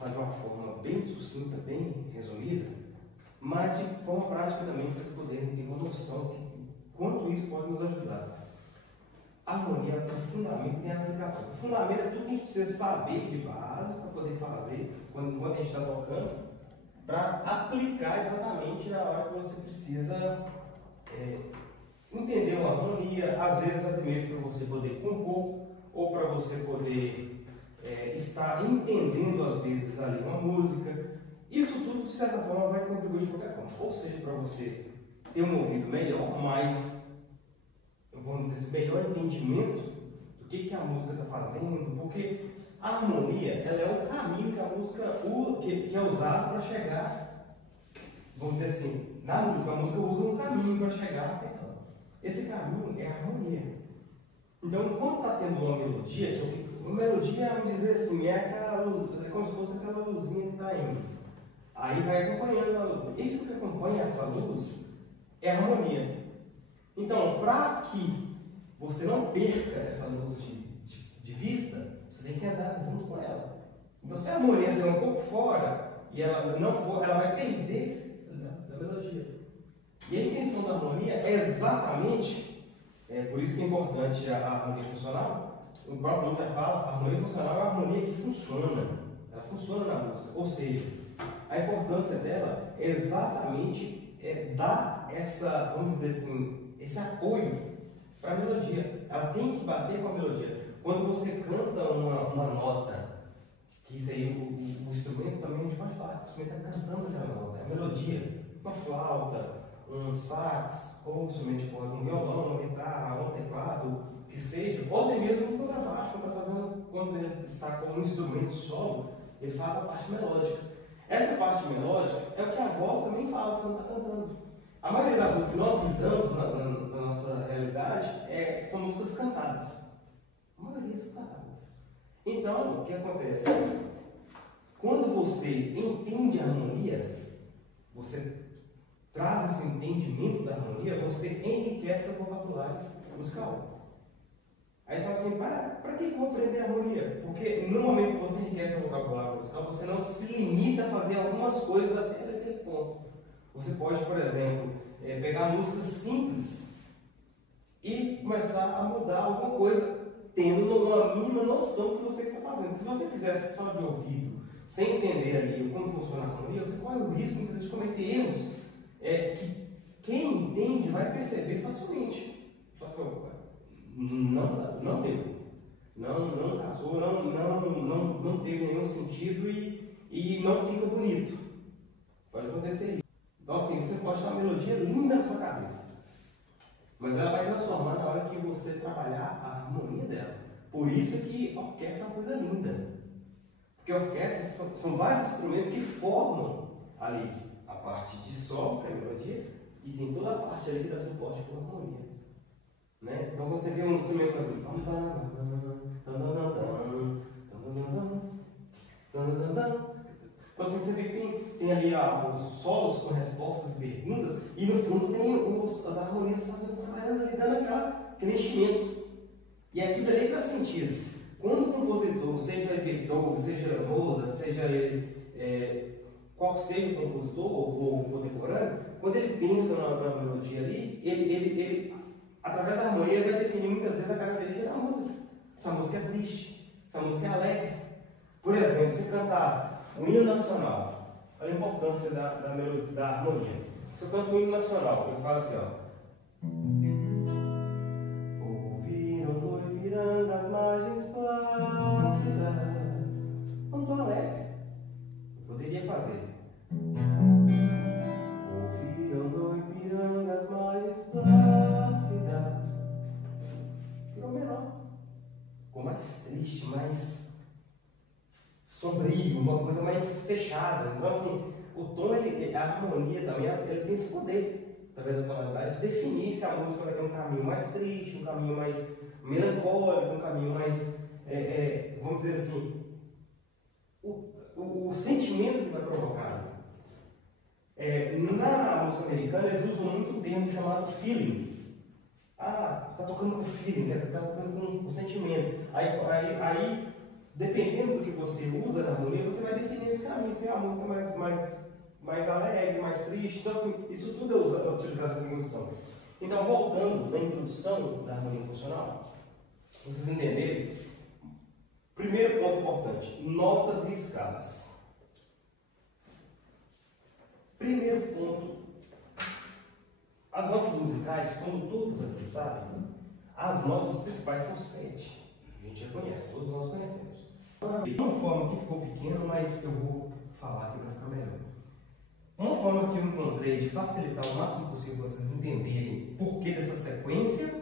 passar de uma forma bem sucinta, bem resumida, mas de forma prática também, para vocês poderem ter uma noção de quanto isso pode nos ajudar. A harmonia tem fundamento e tem aplicação. O fundamento é tudo que a gente precisa saber de base para poder fazer quando a gente está tocando, para aplicar exatamente na hora que você precisa entender uma harmonia, às vezes até mesmo para você poder compor, ou para você poder estar entendendo às vezes ali uma música. Isso tudo, de certa forma, vai contribuir de qualquer forma. Ou seja, para você ter um ouvido melhor, mais, vamos dizer, melhor entendimento do que a música está fazendo, porque a harmonia, ela é o caminho que a música que é usado para chegar, vamos dizer assim, na música, a música usa um caminho para chegar até ela. Esse caminho é a harmonia. Então, quando está tendo uma melodia, uma melodia, vamos dizer assim, é como se fosse aquela luzinha que está indo. Aí vai acompanhando a luz. Isso que acompanha essa luz é a harmonia. Então, para que você não perca essa luz de vista, você tem que andar junto com ela. Então, se a harmonia sair um pouco fora e ela não for, ela vai perder da melodia. E a intenção da harmonia é exatamente, por isso que é importante a harmonia funcional. O próprio nome já fala, a harmonia funcional é a harmonia que funciona. Ela funciona na música. Ou seja, a importância dela é exatamente dar essa, vamos dizer assim, esse apoio para a melodia. Ela tem que bater com a melodia. Quando você canta uma nota, que isso aí o instrumento também a gente pode falar, o instrumento está cantando aquela nota, é a melodia. Uma flauta, um sax, ou um instrumento de corda, um violão, uma guitarra, um teclado, que seja, ou até mesmo um contrabaixo, quando ele está com um instrumento solo, ele faz a parte melódica. Essa parte melódica é o que a voz também faz quando está cantando. A maioria das músicas que nós lidamos na nossa realidade são músicas cantadas. A maioria são cantadas. Então, o que acontece? Quando você entende a harmonia, você traz esse entendimento da harmonia, você enriquece o vocabulário musical. Aí fala assim, para que eu vou aprender a harmonia? Porque no momento que você enriquece o vocabulário musical, você não se limita a fazer algumas coisas até aquele ponto. Você pode, por exemplo, pegar músicas simples e começar a mudar alguma coisa, tendo uma mínima noção do que você está fazendo. Se você fizesse só de ouvido, sem entender ali como funciona a harmonia, você corre o risco de cometer erros que quem entende vai perceber facilmente. Não deu, não casou, não teve nenhum sentido e não fica bonito. Pode acontecer isso. Então assim, você pode ter uma melodia linda na sua cabeça, mas ela vai transformar na hora que você trabalhar a harmonia dela. Por isso que a orquestra é uma coisa linda, porque a orquestra são vários instrumentos que formam ali a parte de sol, que é a melodia, e tem toda a parte ali que dá suporte com a harmonia. Né? Então quando você vê um instrumento assim, então você vê que tem ali os solos com respostas e perguntas, e no fundo tem as harmonias trabalhando ali, dando aquele enchimento. E aquilo ali faz sentido. Quando o compositor, seja ele Beethoven, seja Mozart, seja ele qual seja o compositor ou contemporâneo, quando ele pensa na melodia ali, ele através da harmonia, ele vai definir muitas vezes a característica da música. Essa música é triste, essa música é alegre. Por exemplo, você cantar o hino nacional, olha a importância da harmonia. Se eu canto o hino nacional, eu falo assim, ó. Ouviram do Ipiranga as margens plácidas. Não estou alegre. Eu poderia fazer. Ouviram do Ipiranga as margens plácidas. Ficou menor. Ficou mais triste, mais sombrio, uma coisa mais fechada. Então, assim, o tom, a harmonia também, ele tem esse poder, através da tonalidade, de definir se a música vai ter um caminho mais triste, um caminho mais melancólico, um caminho mais, vamos dizer assim, o sentimento que vai provocar. Na música americana, eles usam muito um termo chamado feeling. Está tocando com feeling, você está tocando com sentimento. Aí dependendo do que você usa na harmonia, você vai definir esse caminho, se é a música mais alegre, mais triste. Então, assim, isso tudo é utilizado na composição. Então, voltando na introdução da harmonia funcional, vocês entenderem, primeiro ponto importante, notas e escalas. Primeiro ponto, as notas musicais, como todos aqui sabem, as notas principais são 7. A gente já conhece, todos nós conhecemos. De uma forma que ficou pequena, mas eu vou falar aqui para ficar melhor. Uma forma que eu encontrei de facilitar o máximo possível vocês entenderem o porquê dessa sequência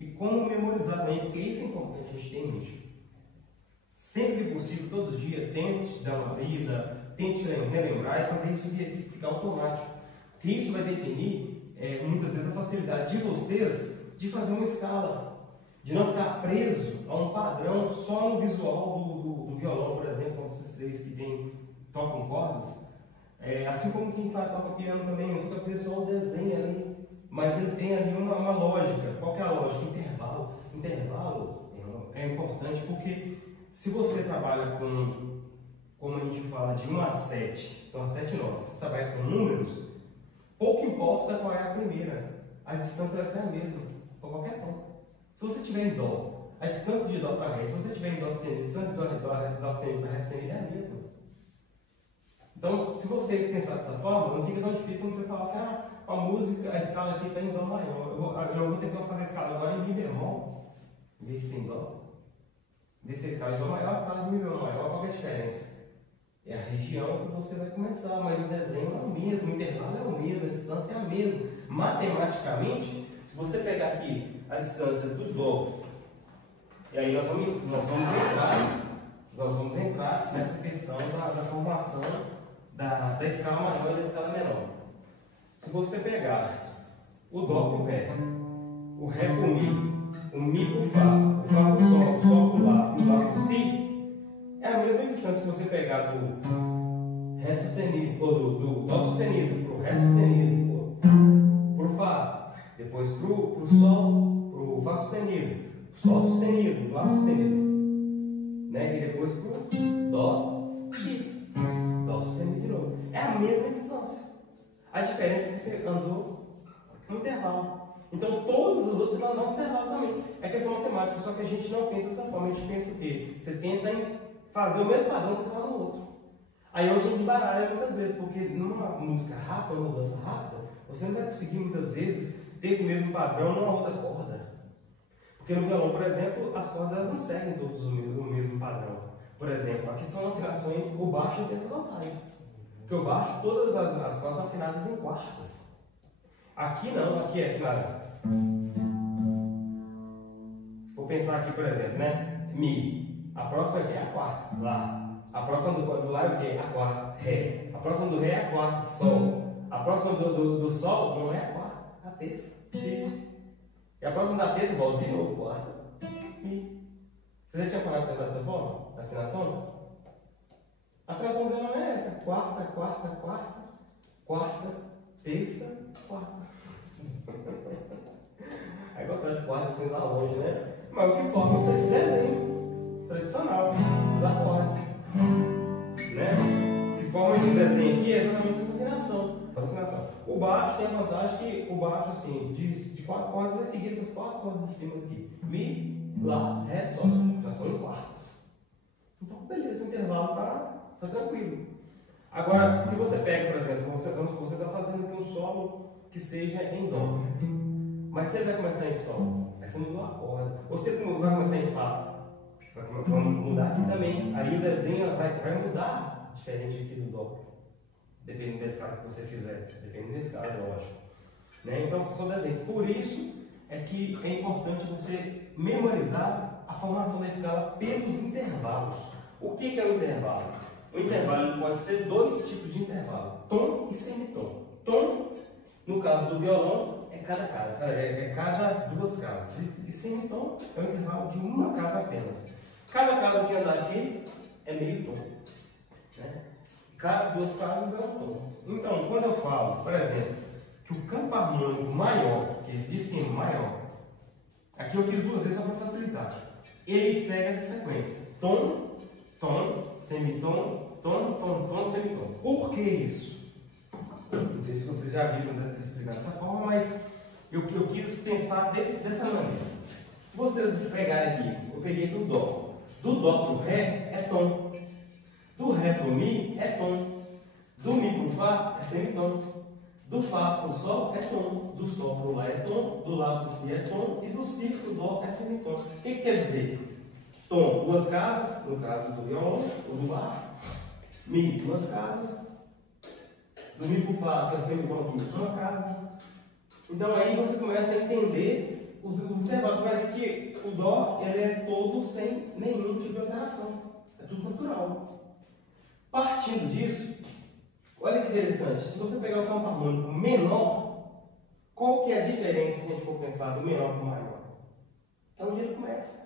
e como memorizar também, porque isso é importante a gente ter em mente. Sempre que possível, todo dia, tente dar uma lida, tente relembrar e fazer isso ficar automático. Porque isso vai definir, muitas vezes, a facilidade de vocês de fazer uma escala, de não ficar preso a um padrão só no visual do violão, por exemplo, como esses três que tocam cordas. Assim como quem toca piano também, não fica preso só ao desenho ali, mas ele tem ali uma lógica. Qual que é a lógica? Intervalo. Intervalo é importante porque se você trabalha com, como a gente fala, de 1 a 7, são as 7 notas, você trabalha com números, pouco importa qual é a primeira, a distância vai ser a mesma, para qualquer tom. Se você estiver em Dó, a distância de Dó para Ré, se você estiver em Dó sustenido, a distância de Dó sustenido para Ré sustenido é a mesma. Então, se você pensar dessa forma, não fica tão difícil quando você falar assim, a música, a escala aqui está em Dó maior. Eu vou tentar fazer a escala agora em Mi bemol, em vez de ser em Dó. Em vez de ser a escala em Dó maior, a escala de Mi bemol maior, qual é a diferença? É a região que você vai começar, mas o desenho é o mesmo, o intervalo é o mesmo, a distância é a mesma. Matematicamente, se você pegar aqui a distância do Dó, e aí nós vamos entrar nessa questão da formação da escala maior e da escala menor. Se você pegar o Dó para o Ré para o Mi para o Fá para o Sol, o Sol para o Lá e o Lá para o Si, é a mesma distância que você pegar do Ré sustenido, ou do Dó sustenido para o Ré sustenido, para o Fá, depois para o Sol, para o Fá sustenido, Sol sustenido, Lá sustenido, né? E depois para o Dó e Dó sustenido de novo. É a mesma distância. A diferença é que você andou no intervalo. Então todos os outros vão andar no intervalo também. É questão matemática, só que a gente não pensa dessa forma. A gente pensa o quê? Você tenta fazer o mesmo padrão que você faz no outro. Aí hoje a gente baralha muitas vezes, porque numa música rápida, numa dança rápida, você não vai conseguir muitas vezes ter esse mesmo padrão numa outra corda. Porque no violão, por exemplo, as cordas não seguem todos o mesmo padrão. Por exemplo, aqui são afinações, o baixo tem essa vantagem. Porque o baixo, todas as cordas são afinadas em quartas. Aqui não, aqui é afinada. Se for pensar aqui, por exemplo, né? Mi. A próxima aqui é a quarta, Lá. A próxima do Lá é o quê? A quarta, Ré. A próxima do Ré é a quarta, Sol. A próxima do Sol não é a quarta, a terça, Si. E a próxima da terça volta de novo, quarta, Mi. Você já tinha parado de cantar dessa forma? A afinação? A afinação dela não é essa. Quarta, quarta, quarta, quarta, terça, quarta. Aí gostar de quarta assim lá longe, né? Mas o que forma é esse desenho tradicional dos acordes, né? O que forma esse desenho aqui é exatamente essa afinação. O baixo tem a vantagem que o baixo, assim, de 4 cordas vai seguir essas 4 cordas de cima aqui. Mi, Lá, Ré, Sol. Afinação em quartas. Então, beleza, o intervalo tá tranquilo. Agora, se você pega, por exemplo, você está fazendo aqui um solo que seja em Dó. Mas se ele vai começar em Sol, aí você mudou a corda. Ou se ele vai começar em Fá, vamos mudar aqui também. Aí o desenho vai mudar diferente aqui do Dó. Dependendo da escala que você fizer. Dependendo da escala, lógico. Né? Então, são desenhos. Por isso é que é importante você memorizar a formação da escala pelos intervalos. O que é o intervalo? O intervalo pode ser 2 tipos de intervalo: tom e semitom. Tom, no caso do violão, é cada 2 casas. E semitom é o intervalo de uma casa apenas. Cada casa que andar aqui é meio tom. Né? Cada 2 casas é um tom. Então, quando eu falo, por exemplo, que o campo harmônico maior, que é esse de cima maior, aqui eu fiz 2 vezes só para facilitar. Ele segue essa sequência: tom, semitom, tom, semitom. Por que isso? Não sei se vocês já viram explicar dessa forma, mas eu quis pensar dessa maneira. Se vocês pegarem aqui, eu peguei do Dó. Do Dó para o Ré é tom. Do Ré para o Mi é tom. Do Mi para o Fá é semitom. Do Fá para o Sol é tom. Do Sol para o Lá é tom. Do Lá para o Si é tom. E do Si para o Dó é semitom. O que quer dizer? Tom, duas casas, no caso do violão ou do baixo. Mi, duas casas. Do Mi para o Fá, que é o semitom aqui, uma casa. Então aí você começa a entender os intervalos. Você vai ver que o Dó ele é todo sem nenhum tipo de alteração. É tudo natural. Partindo disso, olha que interessante. Se você pegar o campo harmônico menor, qual que é a diferença se a gente for pensar do menor para o maior? É onde ele começa.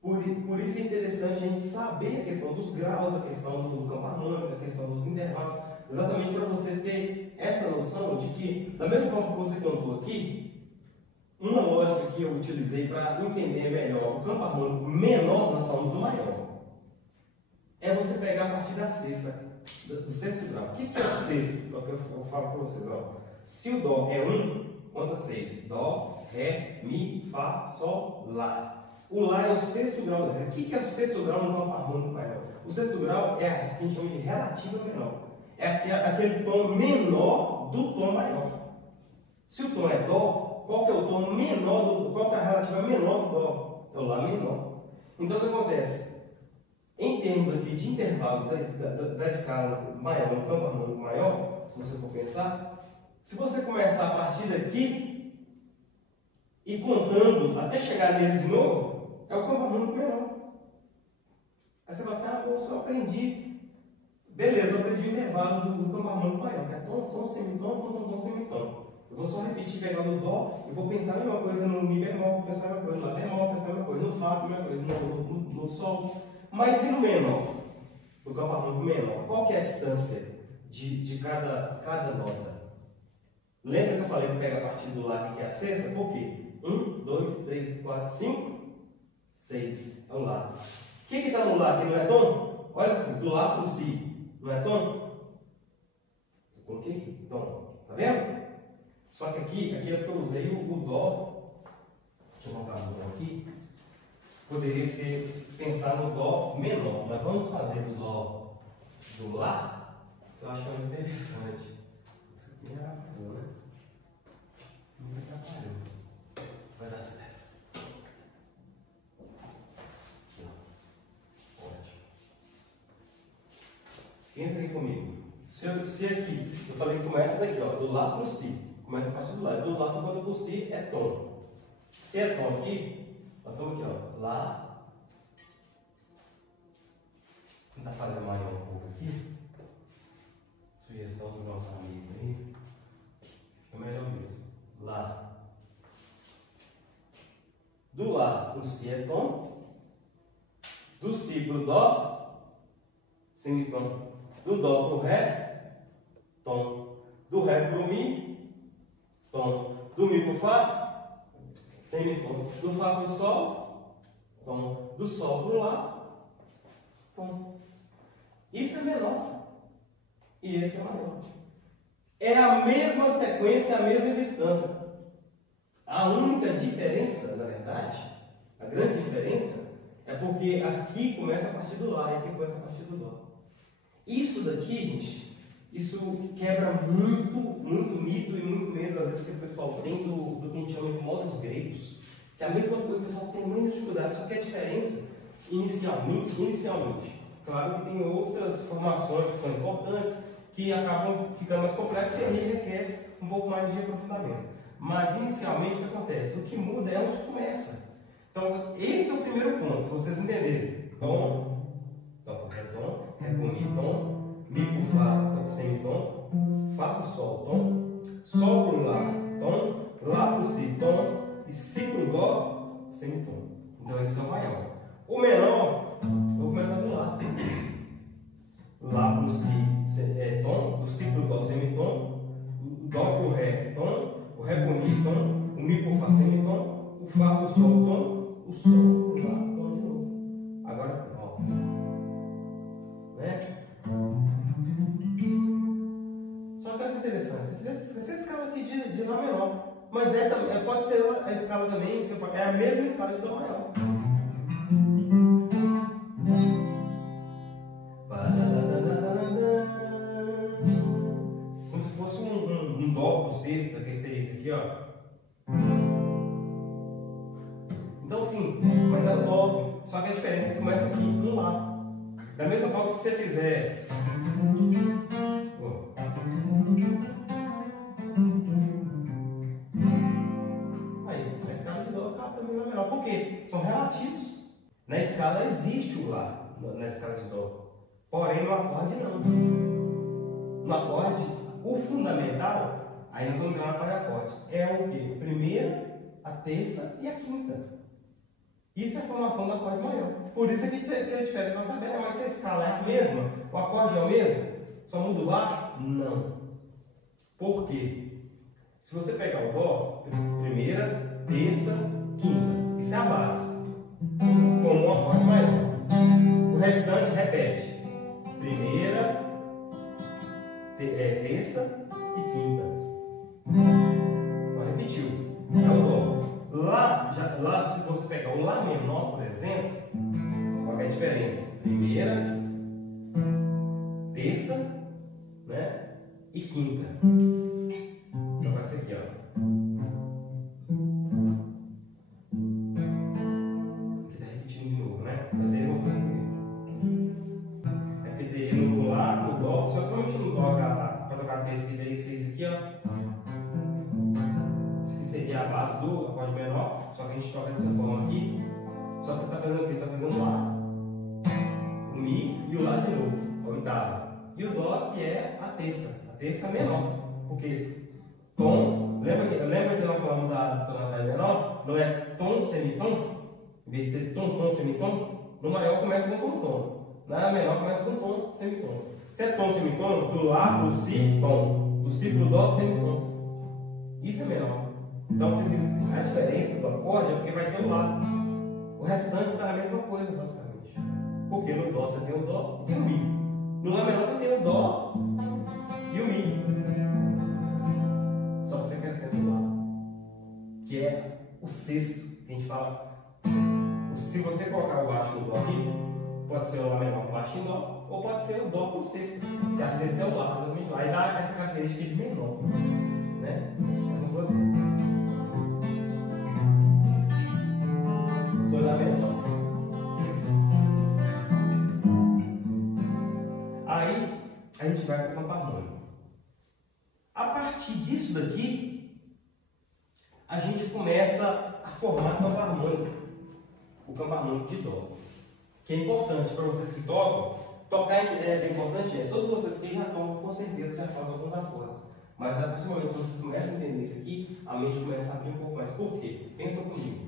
Por isso é interessante a gente saber a questão dos graus, a questão do campo harmônico, a questão dos intervalos, exatamente para você ter essa noção de que, da mesma forma que você cantou aqui, uma lógica que eu utilizei para entender melhor o campo harmônico menor, nós falamos do maior, é você pegar a partir da sexta, do sexto grau. O que é o sexto? É o que eu falo para vocês. Ó. Se o Dó é 1, conta 6. Dó, Ré, Mi, Fá, Sol, Lá. O Lá é o sexto grau do Ré. O que é o sexto grau no campo harmônico maior? O sexto grau é o que a gente chama de relativa menor. É aquele tom menor do tom maior. Se o tom é Dó, qual que é o tom menor, qual que é a relativa menor do Dó? É o Lá menor. Então o que acontece? Em termos aqui de intervalos da escala maior, no campo harmônico maior, se você for pensar, se você começar a partir daqui e contando até chegar nele de novo, é o campo harmônico menor. Aí você vai assim, eu só aprendi, beleza, eu aprendi o intervalo do campo harmônico maior, que é tom, semitom, semitom. Eu vou só repetir, pegar o Dó, e vou pensar a mesma coisa no Mi bemol, pensar a mesma coisa no Lá bemol, pensar a mesma coisa no Fá, a mesma coisa no Sol. Mas e no menor? No campo harmônico menor, qual que é a distância de cada nota? Lembra que eu falei que pega a partir do Lá que é a sexta? Por quê? 1, 2, 3, 4, 5, 6. É o Lá. O que está no Lá que não é tom? Olha assim, do Lá para o Si, não é tom? Eu coloquei aqui, tom. Tá vendo? Só que aqui é porque eu usei o Dó. Deixa eu colocar o Dó aqui. Poderia ser pensar no Dó menor, mas vamos fazer o Dó do Lá, que eu acho que é muito interessante. Isso aqui é atrapalhou, né? Não atrapalhou. Vai dar certo. Ótimo. Pensa aqui comigo. Se aqui, eu falei que começa daqui, ó, do Lá para o Si. Começa a partir do Lá. Do Lá, se for para o Si, é tom. Se é tom aqui, nós estamos aqui, ó, Lá. Vou tentar fazer maior um pouco aqui. Sugestão do nosso amigo aí. Fica melhor mesmo. Lá. Do Lá pro Si é tom. Do Si pro Dó, semitom. Do Dó pro Ré, tom. Do Ré pro Mi, tom. Do Mi pro Fá, semitom. Do Fá pro Sol, tom. Do Sol pro Lá, tom. Isso é menor. E esse é maior. É a mesma sequência, a mesma distância. A única diferença, na verdade, a grande diferença, é porque aqui começa a partir do Lá e aqui começa a partir do Dó. Isso daqui, gente, isso quebra muito mito e muito medo, às vezes, que o pessoal tem do que a gente chama de modos gregos. Que é a mesma coisa, o pessoal tem muita dificuldade, só que a diferença, inicialmente, claro que tem outras formações que são importantes, que acabam ficando mais complexas e aí requer um pouco mais de aprofundamento. Mas, inicialmente, o que acontece? O que muda é onde começa. Então, esse é o primeiro ponto, vocês entenderem. Tom, Ré tom, Ré com Mi tom, Mi com Fá, tom semitom, Fá com Sol tom, Sol com Lá tom, Lá com Si tom e Si com Dó semitom. Então, esse é o maior. O menor, eu vou começar do Lá. Lá para o Si é tom, do Si para o Dó semitom, o Dó para o Ré tom, o Ré para o Mi tom, o Mi para o Fá semitom, o Fá para o Sol tom, o Sol para o Lá tom de novo. Agora, ó. Mas pode ser a escala também, é a mesma escala de Dó maior. Como se fosse um Dó com sexta, que seria isso aqui, ó. Então sim, mas é o Dó, só que a diferença é que começa aqui no Lá. Da mesma forma, se você fizer aí, a escala de Dó acaba também melhor. Por quê? São relativos. Na escala existe o Lá, na escala de Dó. Porém, no acorde não. No acorde, o fundamental, aí nós vamos entrar na parte de acorde, é o quê? A primeira, a terça e a quinta. Isso é a formação do acorde maior. Por isso é que a diferença vai saber, mas se a escala é a mesma, o acorde é o mesmo, só muda o baixo? Não. Por quê? Se você pegar o Dó, primeira, terça, quinta, isso é a base. Como um acorde maior. O restante repete. Primeira, terça e quinta. Então repetiu. É o Dó. Lá, se você pegar o Lá menor, por exemplo, qual é a diferença? Primeira, terça, né? E quinta. Então vai ser aqui, ó. Aqui tá repetindo de novo, né? Mas aí eu vou fazer isso. É porque no Lá, no Dó, só que como a gente não toca para tocar a terça, que daí vocês aqui, ó. Seria a base do acorde menor, só que a gente toca dessa forma aqui. Só que você está fazendo o quê? Você está fazendo Lá, o Mi e o Lá de novo, a oitava. E o Dó, que é a terça menor. Porque tom, lembra que nós falamos da tonalidade menor? Não é tom, semitom? Em vez de ser tom, semitom, no maior começa com tom. Na menor começa com tom, semitom. Se é tom, semitom, do Lá pro Si, tom. Do Si pro Dó, semitom. Isso é menor. Então, a diferença do acorde é porque vai ter o Lá. O restante será a mesma coisa, basicamente. Porque no Dó você tem o Dó e o Mi. No Lá menor você tem o Dó e o Mi. Só que você acrescenta o Lá, que é o sexto, que a gente fala. Se você colocar o baixo no Dó aqui, pode ser o Lá menor com baixo em Dó, ou pode ser o Dó com sexta, que a sexta é o Lá, exatamente lá. E dá essa característica de menor. Né? É como fosse Lá menor. Aí a gente vai para o campo harmônico. A partir disso daqui, a gente começa a formar campo harmônico. O campo harmônico de Dó. Que é importante para vocês que tocam. Tocar é importante, todos vocês que já tocam, com certeza já fazem alguns acordes. Mas a partir do momento que vocês começam a entender isso aqui, a mente começa a abrir um pouco mais. Por quê? Pensam comigo.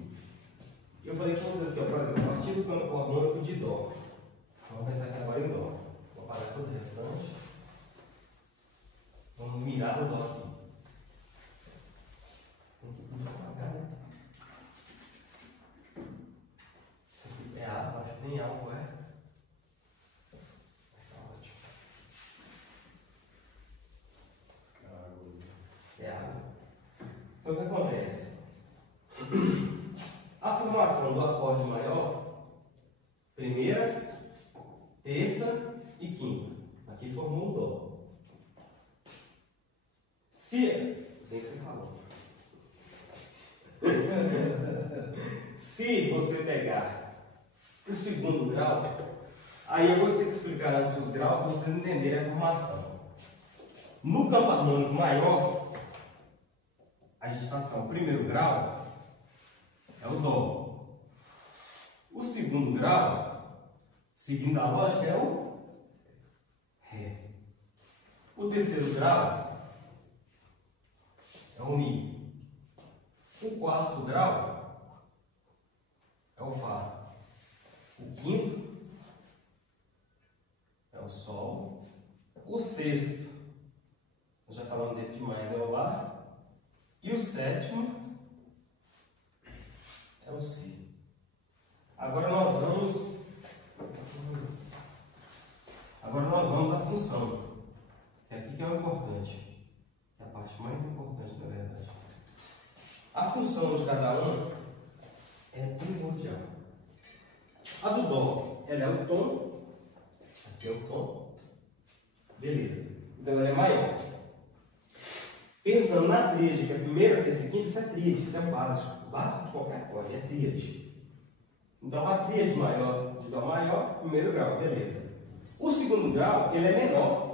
Eu falei com vocês que, por exemplo, a partir do campo harmônico de Dó. Vamos pensar aqui agora em Dó. Vou parar todo o restante. Vamos mirar o Dó aqui. Tem que ir devagar, né? Isso aqui é A, acho que nem álcool é. Tá ótimo. É água. Então o que acontece? A formação do acorde maior, primeira, terça e quinta. Aqui formou o Dó. Bem que você falou. Se você pegar o segundo grau, aí eu vou ter que explicar antes os graus para vocês entenderem a formação. No campo harmônico maior, a gente fala assim, o primeiro grau é o Dó. O segundo grau, seguindo a lógica, é o Ré. O terceiro grau é o Mi. O quarto grau é o Fá. O quinto é o Sol. O sexto, nós já falamos dele demais, é o Lá. E o sétimo é o Si. Agora nós vamos à função. É aqui que é o importante. É a parte mais importante, na verdade. função de cada um é primordial. A do Dó, ela é o tom. Aqui é o tom. Beleza. Então ela é maior. Pensando na tríade, que é a primeira, terça e quinta, isso é tríade, isso é o básico. O básico de qualquer acorde é tríade. Então a tríade maior de Dó maior, primeiro grau, beleza. O segundo grau, ele é menor.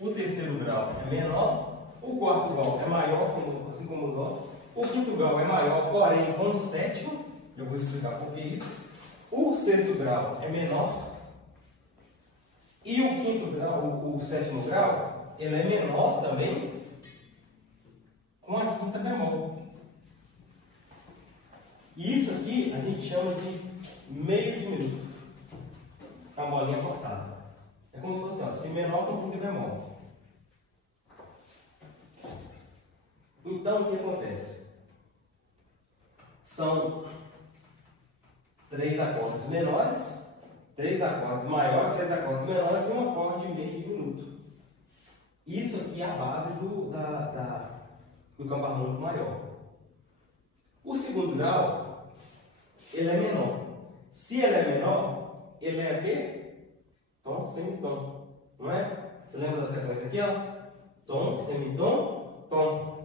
O terceiro grau é menor. O quarto grau é maior, assim como o Dó. O quinto grau é maior, porém com o sétimo. Eu vou explicar por que isso. O sexto grau é menor. E o quinto grau, o sétimo grau, ele é menor também com a quinta bemol. E isso aqui a gente chama de meio de minuto. É uma bolinha cortada. É como se fosse assim, Si menor com quinta bemol. Então o que acontece? São 3 acordes menores, 3 acordes maiores, 3 acordes menores e um acorde de meio de minuto. Isso aqui é a base do campo harmônico maior. O segundo grau, ele é menor. Se ele é menor, ele é o quê? Tom, semitom. Não é? Você lembra da sequência aqui? Ó? Tom, semitom, tom.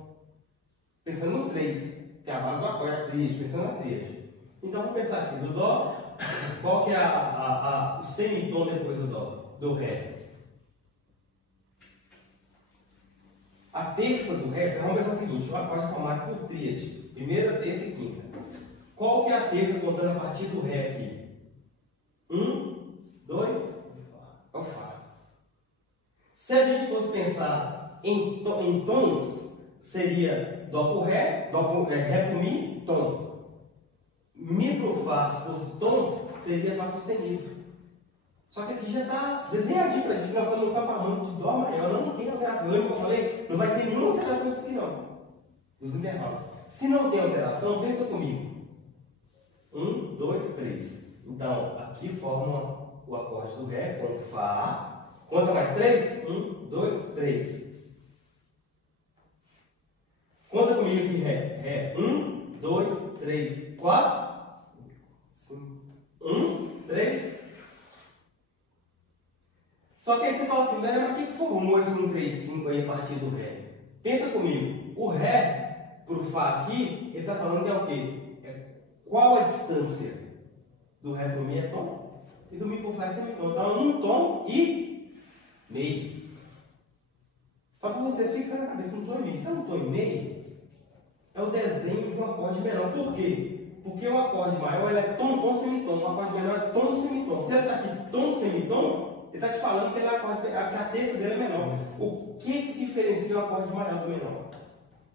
Pensando nos 3, que é a base do acorde, a tríade, pensando na tríade. Então vamos pensar aqui, do Dó, qual que é o semitom depois do Dó? Do Ré. A terça do Ré, vamos pensar o seguinte, o acorde é formado por tríade, primeira, terça e quinta. Qual que é a terça contando a partir do Ré aqui? 1, 2, é o Fá. Se a gente fosse pensar em tons, seria Dó por Ré, Ré por Mi, tom. Mi pro Fá, se fosse tom, seria Fá sustenido. Só que aqui já está desenhadinho para a gente, nós estamos no campo harmônico de Dó maior, não tem alteração. Lembra que eu falei? Não vai ter nenhuma alteração disso aqui não, dos intervalos. Se não tem alteração, pensa comigo. 1, 2, 3. Então, aqui forma o acorde do Ré com Fá. Conta mais 3? 1, 2, 3. Conta comigo aqui, Ré. Ré. 1, 2, 3, 4, 5. 1, 3. Só que aí você fala assim, mas o que formou esse 1, 3, 5 aí a partir do Ré? Pensa comigo. O Ré para o Fá aqui, ele está falando que é o quê? Qual a distância do Ré para o Mi é tom? E do Mi para o Fá é semitom. Então, 1 tom e meio. Só que vocês fixam na cabeça um tom e meio. Se é um tom e meio, é o desenho de um acorde menor. Por quê? Porque o acorde maior ele é tom, tom, semitom. O acorde menor é tom, semitom. Se ele está aqui tom, semitom, ele está te falando que, que a terça dele é menor. O que diferencia o acorde maior do menor?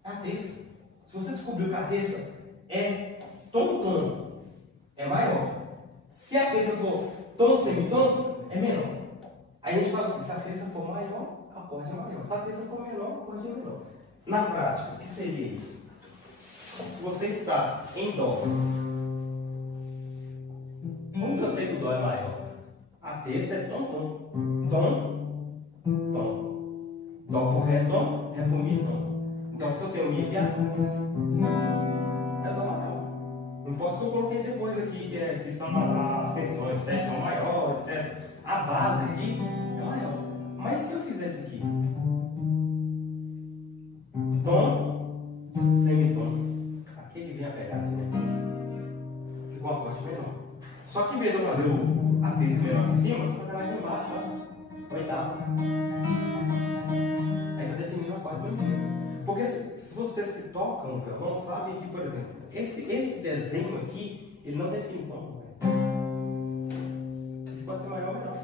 A terça. Se você descobriu que a terça é tom, tom, é maior. Se a terça for tom, semitom, é menor. Aí a gente fala assim, se a terça for maior, o acorde é maior. Se a terça for menor, o acorde é menor. Na prática, o que seria isso? Se você está em Dó, como que eu sei que o Dó é maior? A terça é tom, tom. Tom, tom. Dó por Ré, tom. Ré por Mi, tom. Então, se eu tenho Mi aqui, é Dó maior. Não posso que eu coloquei depois aqui, que são as tensões, sétima maior, etc. A base aqui é maior. Mas se eu fizesse aqui, tom, semitom, aqui ele vem a pegadinha, fica um acorde menor. Só que em vez de eu fazer a terça menor aqui em cima, eu estou fazendo aqui embaixo, ó, oitava. Aí está definindo o acorde menor. Porque se vocês que tocam violão sabem que, por exemplo, esse desenho aqui, ele não define tom. Isso pode ser maior ou menor.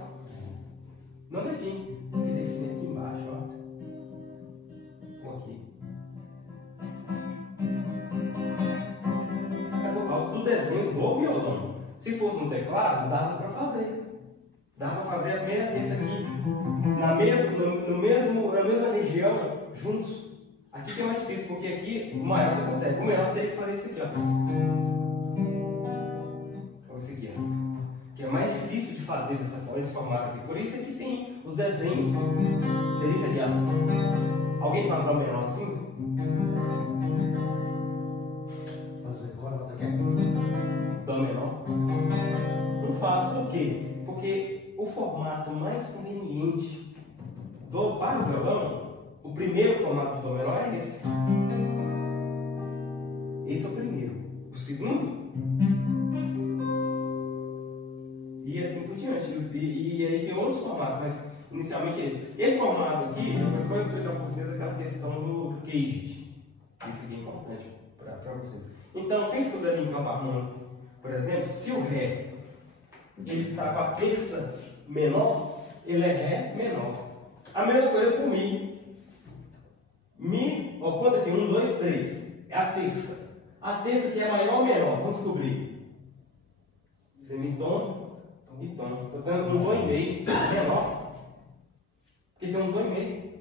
Não define. O que define aqui embaixo, ó. Ou aqui. É por causa do desenho do violão. Se fosse no teclado, dava para fazer. Dava para fazer a primeira terça aqui. Na mesma região, juntos. Aqui que é mais difícil, porque aqui o maior você consegue. O menor você teria que fazer isso aqui, ó. Então, esse aqui, ó. Que é mais difícil de fazer desse formato aqui. Por isso aqui tem os desenhos. Seria isso aqui, ó. Alguém faz Dó menor assim? Fazer agora, nota aqui. Dó menor. Não faço, por quê? Porque o formato mais conveniente para o violão, o primeiro formato de Dó menor é esse. Esse é o primeiro. O segundo, e assim por diante. E aí tem outros formatos, mas inicialmente esse. Esse formato aqui, depois eu explicar para vocês aquela questão do caged. Isso aqui é importante para vocês. Então, pensando ali em campo harmônico, por exemplo, se o Ré ele está com a terça menor, ele é Ré menor. A mesma coisa com o Mi. Mi, ó, conta aqui, 1, 2, 3. É a terça. A terça que é maior ou menor? Vamos descobrir. Semitom e tom. Estou dando um tom e meio menor. Porque tem um tom e meio.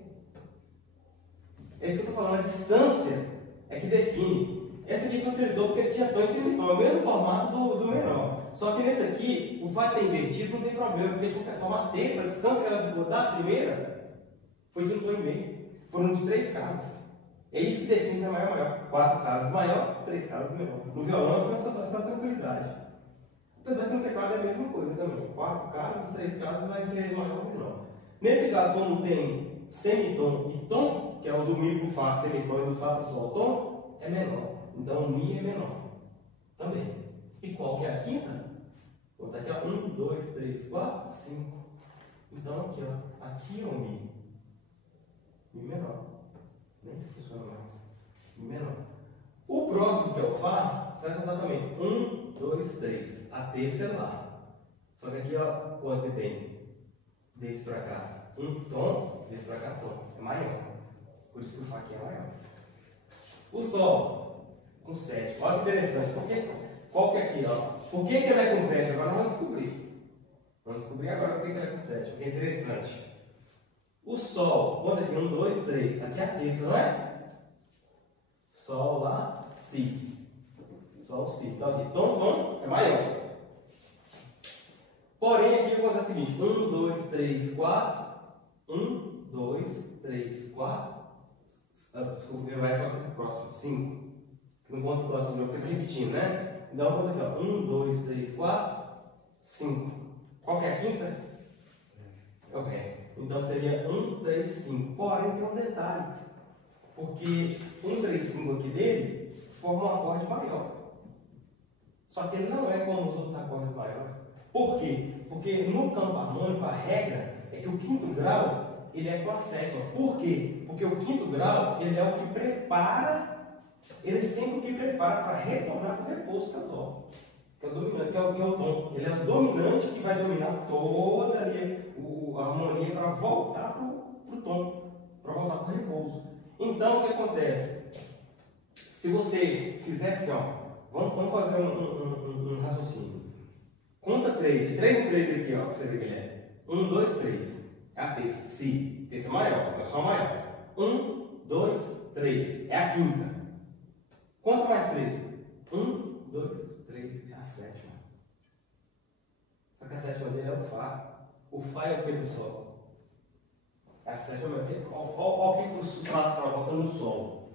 É isso que eu estou falando. A distância é que define. Essa aqui facilitou porque ele tinha tom e semitom. É o mesmo formato do menor. Só que nesse aqui, o Fá ter invertido não tem problema. Porque de qualquer forma, a terça, a distância que ela ficou da primeira, foi de um tom e meio. Foram de 3 casas. É isso que define se é maior ou menor. 4 casas maior, 3 casas menor. No violão eu faço essa tranquilidade. Apesar que no teclado é a mesma coisa também. 4 casas, 3 casas vai ser maior ou menor. Nesse caso, como tem semitom e tom, que é o do Mi para o Fá, semitom, e do Fá para o Sol, tom é menor. Então o Mi é menor também. E qual que é a quinta? Vou botar aqui, ó. 1, 2, 3, 4, 5. Então aqui, ó. Aqui é o Mi. Mi menor. Nem funciona mais. Mi menor. O próximo que é o Fá, você vai contar também. 1, 2, 3. A terça é Lá. Só que aqui, ó, quanto tem? Desse pra cá. Um tom, desse pra cá, tom. É maior. Por isso que o Fá aqui é maior. O Sol, com 7. Olha que interessante. Qual que é aqui, ó? Por que ele é com 7? Agora vamos descobrir. Vamos descobrir agora por que ele é com 7. Porque é interessante. O Sol, conta aqui, 1, 2, 3. Aqui é a terça, não é? Sol, Lá, Si. Sol, Si. Então aqui, tom, tom é maior. Porém, aqui acontece o seguinte: 1, 2, 3, 4. 1, 2, 3, 4. Desculpa, vai para o próximo. 5. Não conta o próximo, porque eu estou repetindo, né? Então, conta aqui, ó. 1, 2, 3, 4, 5. Qual que é a quinta? É o Ré. Então seria 1, 3, 5. Porém, tem um detalhe. Porque 1, 3, 5 aqui dele forma um acorde maior. Só que ele não é como os outros acordes maiores. Por quê? Porque no campo harmônico a regra é que o quinto grau ele é com a sétima. Por quê? Porque o quinto grau ele é o que prepara, ele é sempre o que prepara para retornar para o repouso, que é o Dó. Que é o dominante, que é o tom. Ele é o dominante que vai dominar toda ali a harmonia para voltar para o tom, para voltar para o repouso. Então o que acontece? Se você fizer assim, ó, vamos fazer um raciocínio. Conta 3, de 3 em 3 aqui, ó, para você ver, Guilherme. 1, 2, 3. É a terça. Si. Terça maior, é só maior. 1, 2, 3. É a quinta. Conta mais 3. 1, 2, 3. É a sétima. Só que a sétima dele é o Fá. O Fá é o que do Sol? A sétima é o que? Olha o que o Fá provoca no Sol.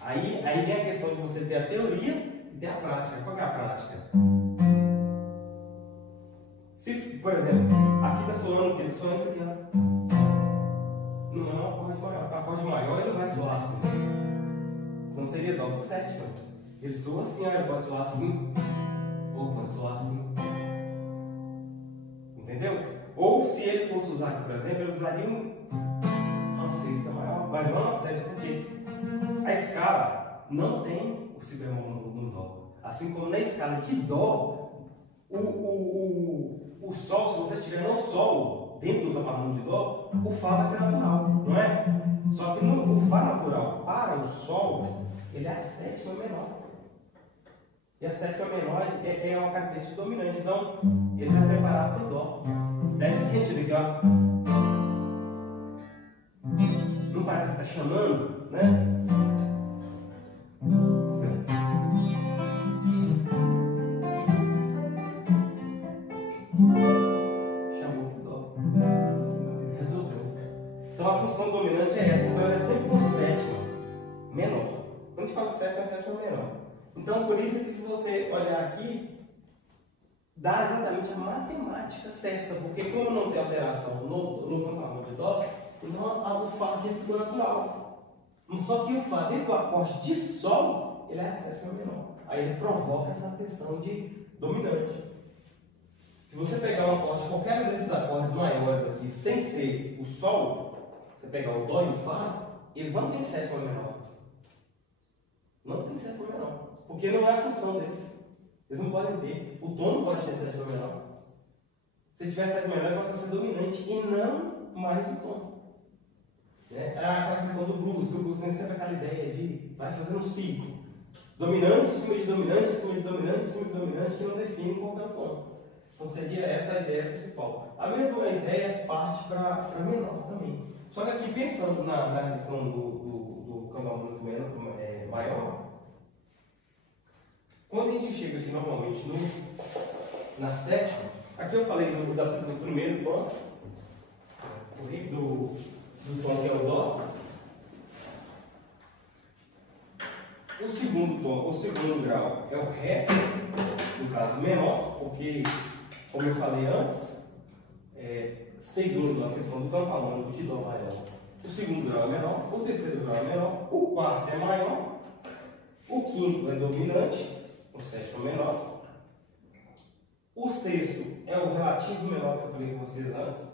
Aí vem a questão de você ter a teoria e ter a prática. Qual que é a prática? Se, por exemplo, aqui está soando o quê? Está soando isso aqui, ó. Não é um acorde maior. O acorde maior ele não vai soar assim. Senão seria Dó com sétima. Ele soa assim, ó. Ele pode soar assim. Ou pode soar assim. Entendeu? Ou se ele fosse usar aqui, por exemplo, ele usaria uma sexta maior, mas não uma sétima, porque a escala não tem o si bemol no Dó. Assim como na escala de Dó, o Sol, se você estiver no Sol, dentro do campo harmônico de Dó, o Fá vai ser natural, não é? Só que o Fá natural para o Sol, ele é a sétima menor. E a sétima menor é uma característica dominante, então ele já é preparado para o Dó. Nesse sentido aqui, ó. Não parece que está chamando, né? Chamou para o Dó. Resolveu. Então a função dominante é essa, então ela é sempre com sétima menor. Quando a gente fala sétima menor. Então, por isso que se você olhar aqui, dá exatamente a matemática certa, porque como não tem alteração no contralto de Dó, então o Fá aqui é figura natural. Só que o Fá, dentro do acorde de Sol, ele é a sétima menor. Aí ele provoca essa tensão de dominante. Se você pegar um acorde, qualquer um desses acordes maiores aqui, sem ser o Sol, você pegar o Dó e o Fá, eles não têm sétima menor. Não tem sétima menor. Porque não é a função deles. Eles não podem ter. O tom não pode ter sétima menor. Se tiver sétima menor, ele pode ser dominante e não mais o tom. É aquela questão do blues, que o blues tem sempre aquela ideia de vai fazendo um ciclo. Dominante, em cima de dominante, em cima de dominante, em cima de dominante, que não define qual é o tom. Então seria essa a ideia principal. A mesma ideia parte para menor também. Só que aqui, pensando na questão do canal maior, quando a gente chega aqui normalmente na sétima, aqui eu falei do primeiro tom, do tom que é o Dó. O segundo tom, o segundo grau é o Ré, no caso menor, porque, como eu falei antes, seguindo a questão do campo de Dó maior, o segundo grau é menor, o terceiro grau é menor, o quarto é maior, o quinto é dominante, o sétimo menor, o sexto é o relativo menor que eu falei com vocês antes,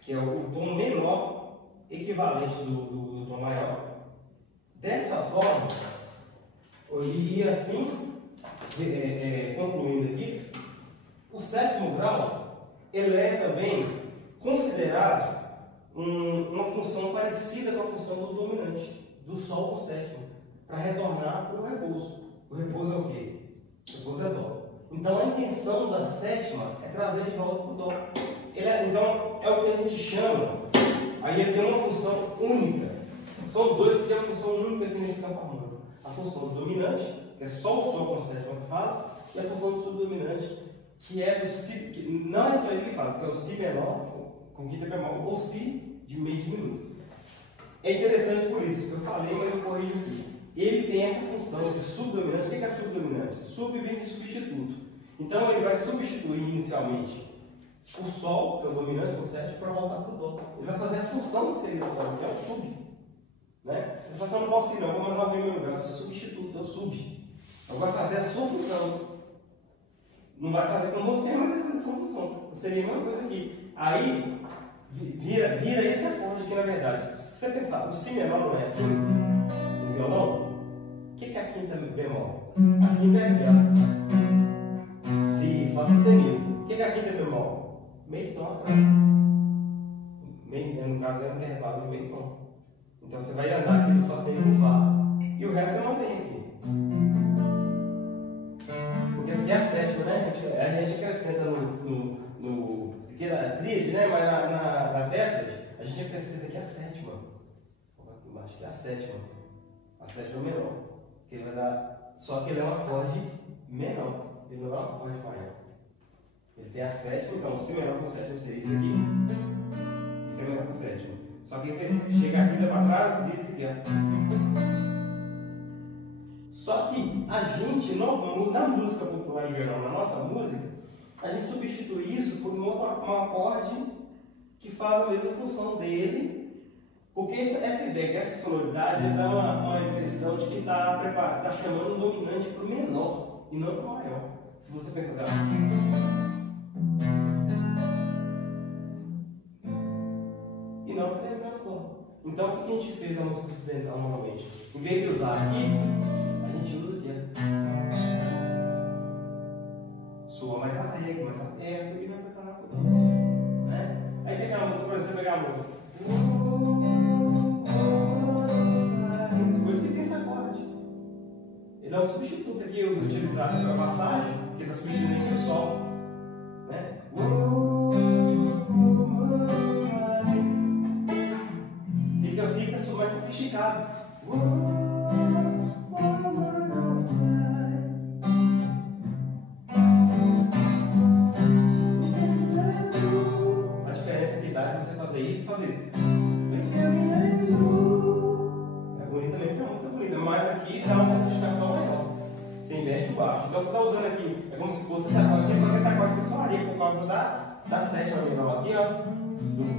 que é o tom menor equivalente do tom maior. Dessa forma, e assim, concluindo aqui, o sétimo grau ele é também considerado uma função parecida com a função do dominante, do Sol com o sétimo, para retornar para o repouso. O repouso é o quê? O repouso é Dó. Então a intenção da sétima é trazer de volta para o Dó. Então é o que a gente chama, aí ele tem uma função única. São os dois que têm uma função única aqui nesse campo harmônico. A função do dominante, que é só o Sol com o sétimo que faz, e a função do subdominante, que é do Si, que não é só ele que faz, que é o Si menor, com quinta bemol, ou Si de meio diminuto. É interessante por isso, que eu falei, mas eu corrijo aqui. Ele tem essa função de subdominante. O que é subdominante? Sub vem de substituto. Então ele vai substituir inicialmente o Sol, que é o dominante com o sétimo, para voltar para o Dó. Ele vai fazer a função que seria o Sol, que é o sub. Né? Você fala assim, eu não posso ir, não, vou mandar o meu lugar, eu sou substituto, eu sub. Então vai fazer a sua função. Não vai fazer com você, mas vai fazer a sua função. Seria a mesma coisa aqui. Aí vira esse acorde aqui, na verdade. Se você pensar, o Si menor não é assim, no violão, o que é a quinta bemol? A quinta é aqui, ó. Si, Fá sustenido. O que é a quinta bemol? Meio tom atrás. No caso é um intervalo de meio tom. Então você vai andar aqui do Fá sustenido com Fá. E o resto você mantém aqui. Porque essa aqui é a sétima, né? A gente acrescenta aqui na tríade, né? Mas na tétrade, a gente acrescenta aqui a sétima. Aqui embaixo, que é a sétima. A sétima menor. Que ele vai dar. Só que ele é um acorde menor. Ele não é um acorde maior. Ele tem a sétima, então o Si menor com sétima seria isso aqui. E Si menor com sétima. Só que você chega aqui, dá para trás e esse aqui, ó. Só que a gente, na música popular em geral, na nossa música, a gente substitui isso por um acorde que faz a mesma função dele, porque essa ideia, essa sonoridade dá uma impressão de que está chamando um dominante para o menor e não para o maior. Se você pensar assim, e não para o menor. Então o que a gente fez na música ocidental normalmente? Em vez de usar aqui, a gente usa aqui. Soa mais alegre, mais aberto e vai preparar para o né? Aí tem aquela música, por exemplo, pegar a música. Depois que tem esse acorde. Ele é um substituto aqui, utilizado para passagem, que está substituindo aqui o Sol. Né? Fica mais sofisticado. A diferença que dá é você fazer isso e fazer isso. É bonito também, aqui dá uma sofisticação maior. Você inverte o baixo. Então você está usando aqui, é como se fosse essa acorde aqui, só que essa acorde aqui só ali por causa da sétima menor aqui, ó,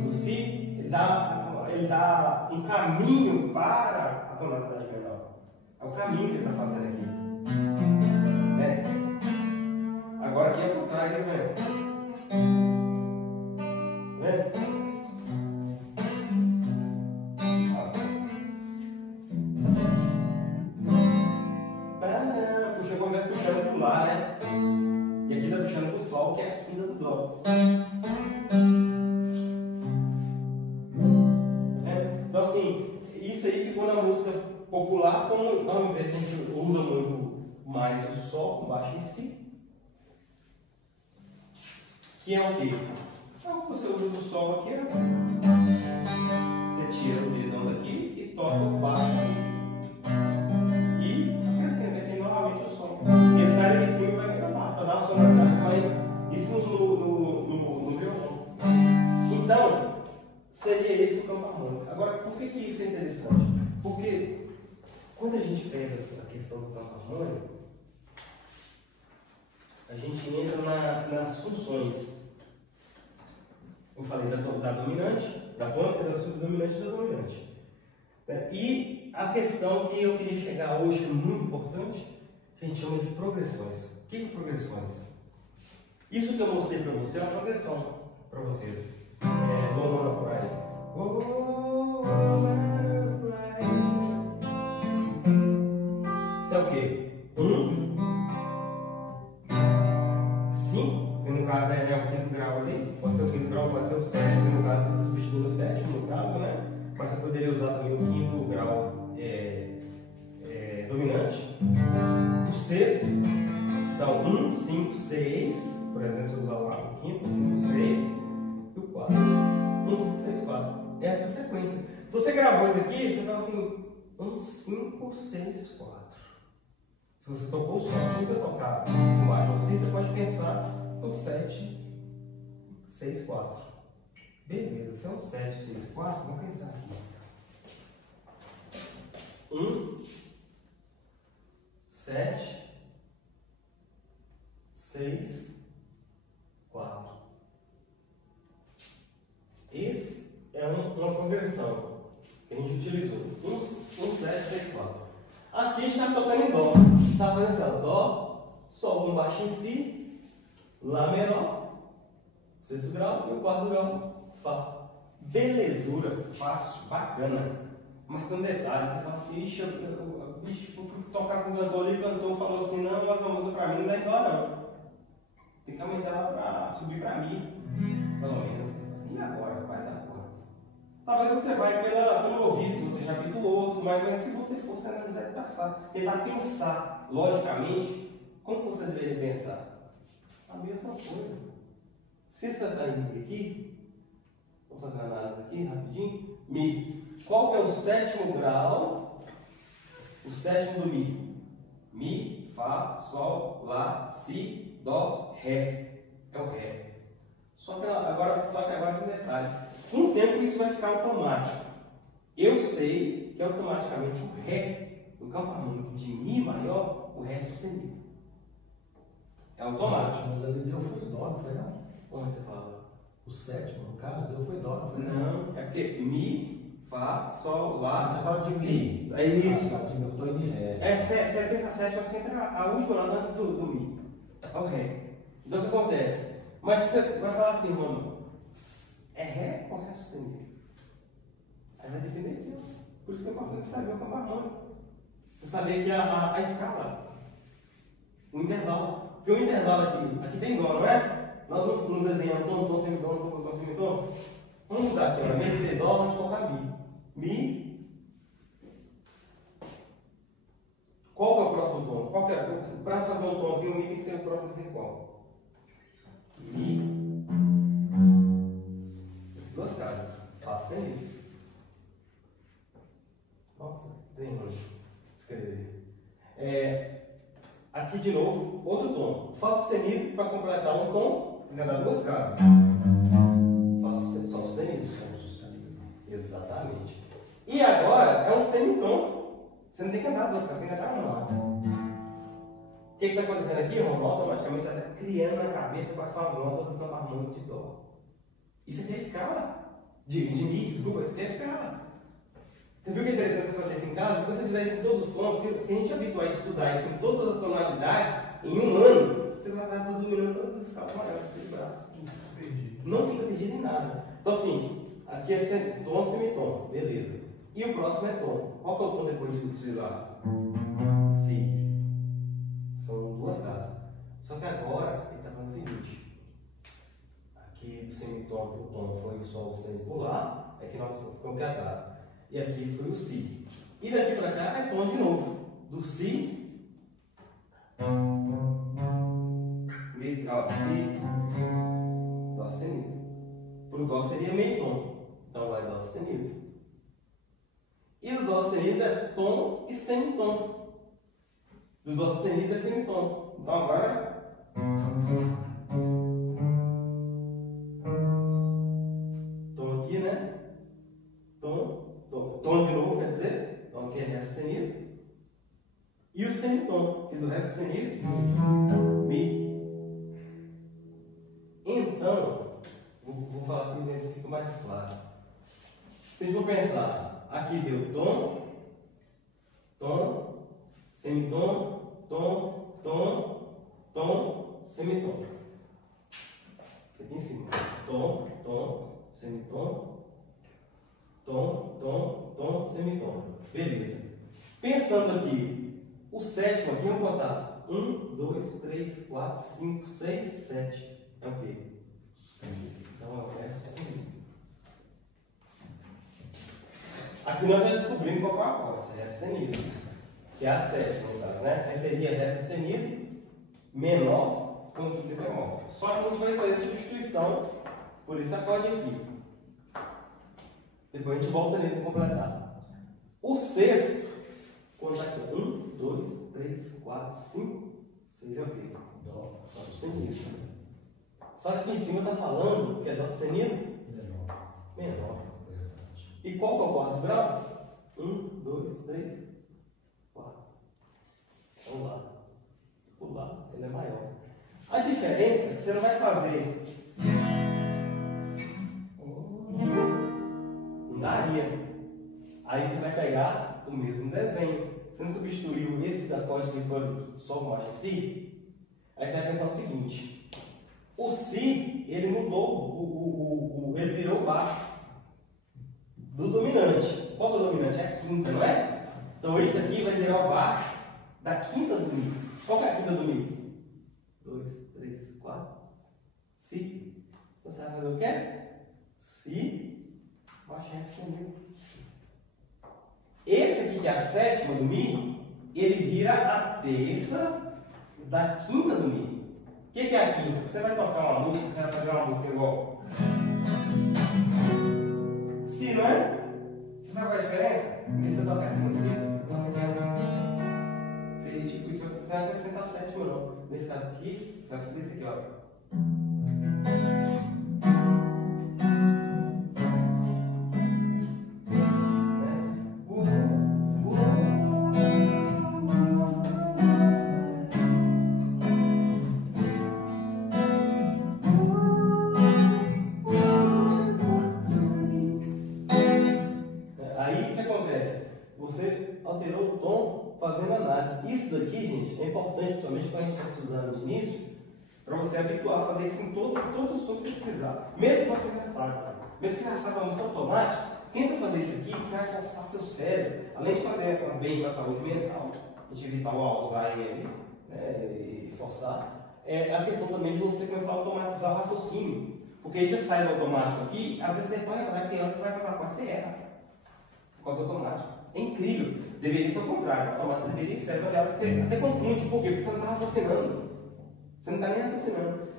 do Si, ele dá um caminho para a tonalidade menor. É o caminho que ele está fazendo aqui. Né? Agora aqui é o contrário, tá vendo? Puxando pro Lá, né? E aqui tá puxando pro Sol, que é a quinta do Dó. Então, assim, isso aí ficou na música popular, como ao invés de a gente usa muito mais o Sol com baixo em Si, que é o quê? Então, você usa o Sol aqui, você tira o dedão daqui e toca o baixo aqui. E acrescenta aqui novamente o Sol. Ele sai daqui de cima e vai aqui para baixo, para dar uma sonoridade, mas isso no violão. Então, seria esse o campo harmônico. Agora, por que isso é interessante? Porque quando a gente pega a questão do campo harmônico, a gente entra nas funções. Eu falei da dominante, da tônica, da subdominante e da dominante. E a questão que eu queria chegar hoje é muito importante, que a gente chama de progressões. O que é progressões? Isso que eu mostrei para você é uma progressão para vocês. Do Monopride. Isso é o quê? 5, que no caso é o quinto grau ali. Pode ser o quinto grau, pode ser o sétimo, no caso, substituindo o sétimo, no caso, né? Mas você poderia usar também o quinto grau dominante. O sexto, então 1, 5, 6, por exemplo, você usar o quinto, 5, 6 e o 4. 1, 5, 6, 4. Essa é a sequência. Se você gravou isso aqui, você fala assim: 1, 5, 6, 4. Se você tocou o som, se você tocar o baixo ou Si, você pode pensar no 7, 6, 4. Beleza, se é um 7, 6, 4, vamos pensar aqui. 1, 7, 6, 4. Esse é uma progressão que a gente utilizou. 1, 7, 6, 4. Aqui a gente está tocando em Dó. Está fazendo assim, ó, Dó, Sol com baixo em Si, Lá menor, sexto grau e o quarto grau, Fá. Belezura, fácil, bacana. Mas tem um detalhe, você fala assim: ixi, eu fui tocar com o cantor ali, o cantor falou assim: não, mas a música pra mim não dá em Dó, não. Tem que aumentar ela pra subir pra Mi, pelo menos. Assim, e agora? Quais acordes? Talvez você vai pelo ouvido, você já viu do outro, mas se você fosse analisar e tentar pensar logicamente, como você deveria pensar? A mesma coisa. Se você está em Mi aqui, vou fazer uma análise aqui rapidinho. Mi. Qual que é o sétimo grau? O sétimo do Mi. Mi, Fá, Sol, Lá, Si, Dó, Ré. É o Ré. Só que agora tem um detalhe. Com o tempo isso vai ficar automático. Eu sei que automaticamente o Ré, no campo harmônico de Mi maior, o Ré é sustenido. É automático. Mas ali deu foi Dó, não foi não? Como você fala? O sétimo, no caso, deu foi Dó, não foi não? É porque Mi, Fá, Sol, Lá, você fala de Mi. É isso. Eu estou em Ré. Você pensa a sétima sempre a última nota antes do Mi. É o Ré. Então o que acontece? Mas você vai falar assim, Romulo, é Ré ou Ré sustenido? Aí vai depender aqui, ó. Por isso que é importante saber o campo harmônico. Você saber que a escala, o intervalo. Porque o intervalo aqui tem Dó, não é? Nós não desenhamos tom, semidom, tom, semidom. Vamos mudar aqui, ó. Em vez de ser Dó, vamos colocar Mi. Mi. Qual que é o próximo tom? Para fazer um tom aqui, o Mi tem que ser o próximo de qual? Mi. Essas duas casas. Fácil aí. Nossa, tem onde escrever. Aqui de novo, outro tom. Fá sustenido para completar um tom, ainda dá duas casas. Sol sustenido. Sol sustenido. Exatamente. E agora é um semitom. Você não tem que andar duas casas, você tem que andar uma. O que está acontecendo aqui, Romulo? Automaticamente você está criando na cabeça quais são as notas do campo harmônico de Dó. Isso aqui é escala. De Mi, desculpa, isso aqui é escala. Você viu que é interessante você fazer isso em casa? Quando você fizer isso em todos os tons, se a gente habituar a estudar isso em todas as tonalidades, em um ano, você vai estar dominando todas as escalas maiores do braço. Não fica perdido em nada. Então, assim, aqui é tom, semitom, beleza. E o próximo é tom. Qual que é o tom depois de utilizar? Si. São duas casas. Só que agora ele está falando o seguinte: aqui do semitom para o tom foi o sol semipolar, é que nós ficamos aqui atrás. E aqui foi o Si. E daqui para cá é tom de novo. Do Si. Meio de escala Si. Dó sustenido. Para o Dó seria meio tom. Então vai Dó sustenido. E do Dó sustenido é tom e semitom. Do Dó sustenido é semitom. Então agora. Tom aqui, né? Tom de novo, quer dizer? Então aqui é Ré sustenido. E o semitom, que do Ré sustenido, Mi. Então, vou falar aqui ver se fica mais claro. Vocês vão pensar, aqui deu tom, tom, semitom, tom, tom, tom, semitom. Aqui em cima, tom, tom, semitom, tom, tom, tom, semitom. Beleza. Pensando aqui, o sétimo aqui, vamos botar 1, 2, 3, 4, 5, 6, 7. É o quê? Sustenido. Então é sustenido. Aqui nós já descobrimos qual é a acorde, Ré sustenido, que é a sétima, no caso, né? Aí seria Ré sustenido menor com Mi bemol. Só que a gente vai fazer substituição por esse acorde aqui. Depois a gente volta nele para completar. O sexto, quando aqui, 1, 2, 3, 4, 5, 6 é o quê? Dó sustenido. Só que aqui em cima está falando que é Dó sustenido menor. E qual que é o quarto grau? 1, 2, 3, 4. Vamos lá. Pular, ele é maior. A diferença é que você não vai fazer. Não daria. Aí você vai pegar o mesmo desenho. Você não substituiu esse acorde que foi do Sol baixo Si? Aí você vai pensar o seguinte: o Si, ele mudou, ele virou baixo do dominante. Qual é o dominante? É a quinta, não é? Então esse aqui vai virar o baixo da quinta do Mi. Qual é a quinta do Mi? 2, 3, 4, Si. Você vai fazer o quê? Si, baixo Ré sustenido. Esse aqui que é a sétima do Mi, ele vira a terça da quinta do Mi. O que é a quinta? Você vai tocar uma música, você vai fazer uma música igual Si, não é? Você sabe qual é a diferença? Em você tocar aqui, você seria tipo isso, você vai acrescentar sétima não. Nesse caso aqui, você vai fazer isso aqui, ó. Você alterou o tom fazendo análise. Isso daqui, gente, é importante, principalmente quando a gente está estudando de início, para você habituar a fazer isso em todos os tons que você precisar. Mesmo que você já saiba. Mesmo que você já saiba a música automática, tenta fazer isso aqui, que você vai forçar seu cérebro, além de fazer bem para a saúde mental, a gente evitar o Alzheimer, né, e forçar, é a questão também de você começar a automatizar o raciocínio. Porque aí você sai do automático aqui, às vezes você vai reparar que antes você vai fazer uma parte, você erra. Por causa do automático. É incrível. Deveria ser o contrário. O automático deveria ser olhado que você até confunde. Por quê? Porque você não está raciocinando. Você não está nem raciocinando.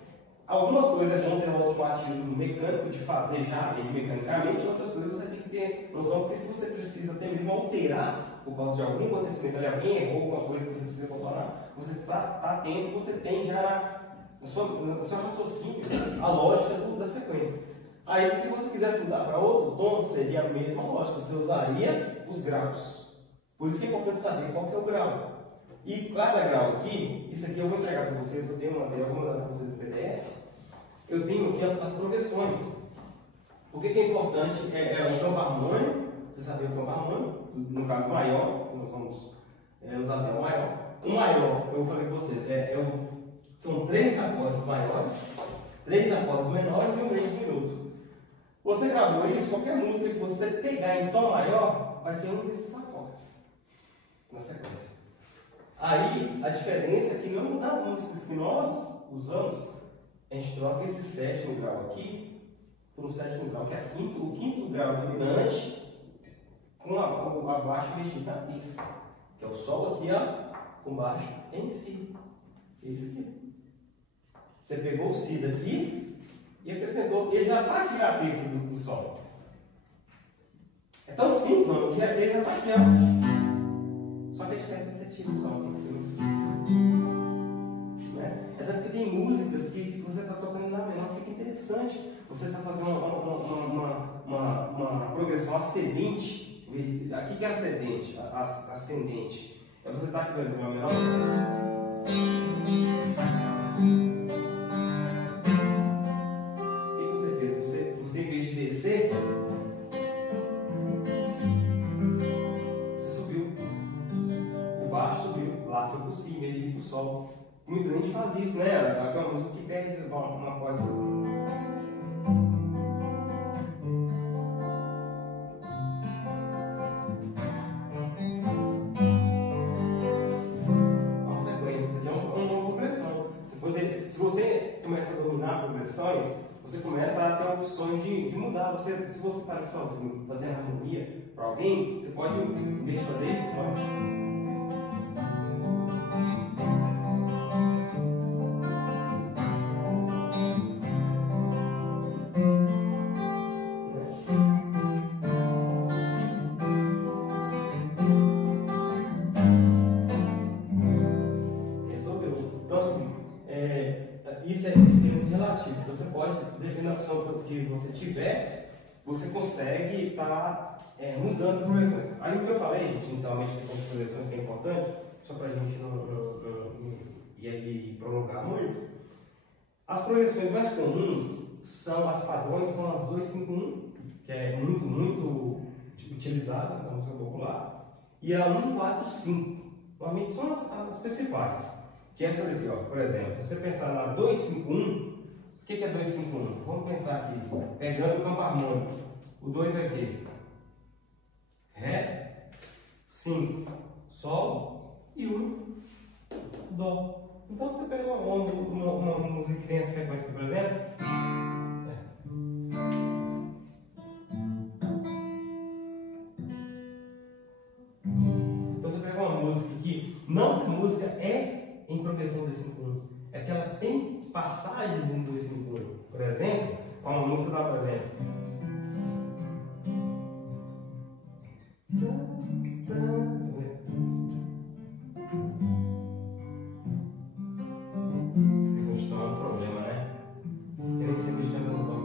Algumas coisas é bom ter um automatismo mecânico de fazer já ele mecanicamente, outras coisas você tem que ter noção, porque se você precisa até mesmo alterar por causa de algum acontecimento ali, alguém errou alguma coisa que você precisa controlar, você está atento e você tem já no seu raciocínio a lógica da sequência. Aí, se você quisesse mudar para outro tom, seria a mesma lógica, você usaria os graus. Por isso que é importante saber qual que é o grau. E cada grau aqui, isso aqui eu vou entregar para vocês, eu tenho um material, eu vou mandar para vocês no PDF. Eu tenho aqui as progressões. O que é importante é o campo harmônico, você saber o campo harmônico, no caso maior, nós vamos usar até o maior. O maior, eu falei para vocês, são 3 acordes maiores, 3 acordes menores e um meio diminuto. Você gravou isso, qualquer música que você pegar em tom maior, vai ter um desses acordes na sequência. Aí, a diferença é que não nas músicas que nós usamos, a gente troca esse 7º grau aqui por um 7º grau, que é o quinto grau dominante, com a baixo investido na terça, que é o Sol aqui, ó, com baixo em Si. Esse aqui. Você pegou o Si daqui e acrescentou, ele já está aqui na terça do Sol. É tão simples, mano, que ele já está aqui, ó. Só que a diferença é que você tira o Sol aqui em cima. Né? É tanto que tem músicas que, se você está tocando na menor, fica interessante. Você está fazendo uma progressão ascendente. Aqui que é ascendente, ascendente. É você estar aqui, por exemplo, na menor. O que você fez? Você em vez de descer, você subiu. O baixo subiu, lá foi pro Si, em vez de ir pro Sol. Muita gente faz isso, né? Aqui é uma música que perde uma acorde. Se você começa a dominar progressões, você começa a ter opções de mudar. Se você está sozinho, fazendo harmonia para alguém, você pode, em vez de fazer isso, pode. Isso é muito relativo. Você pode, dependendo da opção que você tiver, você consegue estar mudando progressões. Aí o que eu falei inicialmente, questão de progressões, que é importante, só para a gente não ir prolongar muito. As progressões mais comuns são as padrões, são as 2-5-1, que é muito utilizada na música popular, e a 1-4-5. Normalmente são as principais. Que é essa daqui, ó. Por exemplo, se você pensar na 2-5-1, o que é 2-5-1? Vamos pensar aqui, pegando o campo harmônico. O 2 é aqui. Ré, 5, Sol e 1, Dó. Então você pega uma música que tem essa sequência, por exemplo. Então você pega uma música que, não que a música é em progressão 2-5-1, é que ela tem passagens em 2-5-1. Por exemplo, uma música dá, por exemplo. Esqueci de tomar um problema, né? Eu nem sei mexer no tom.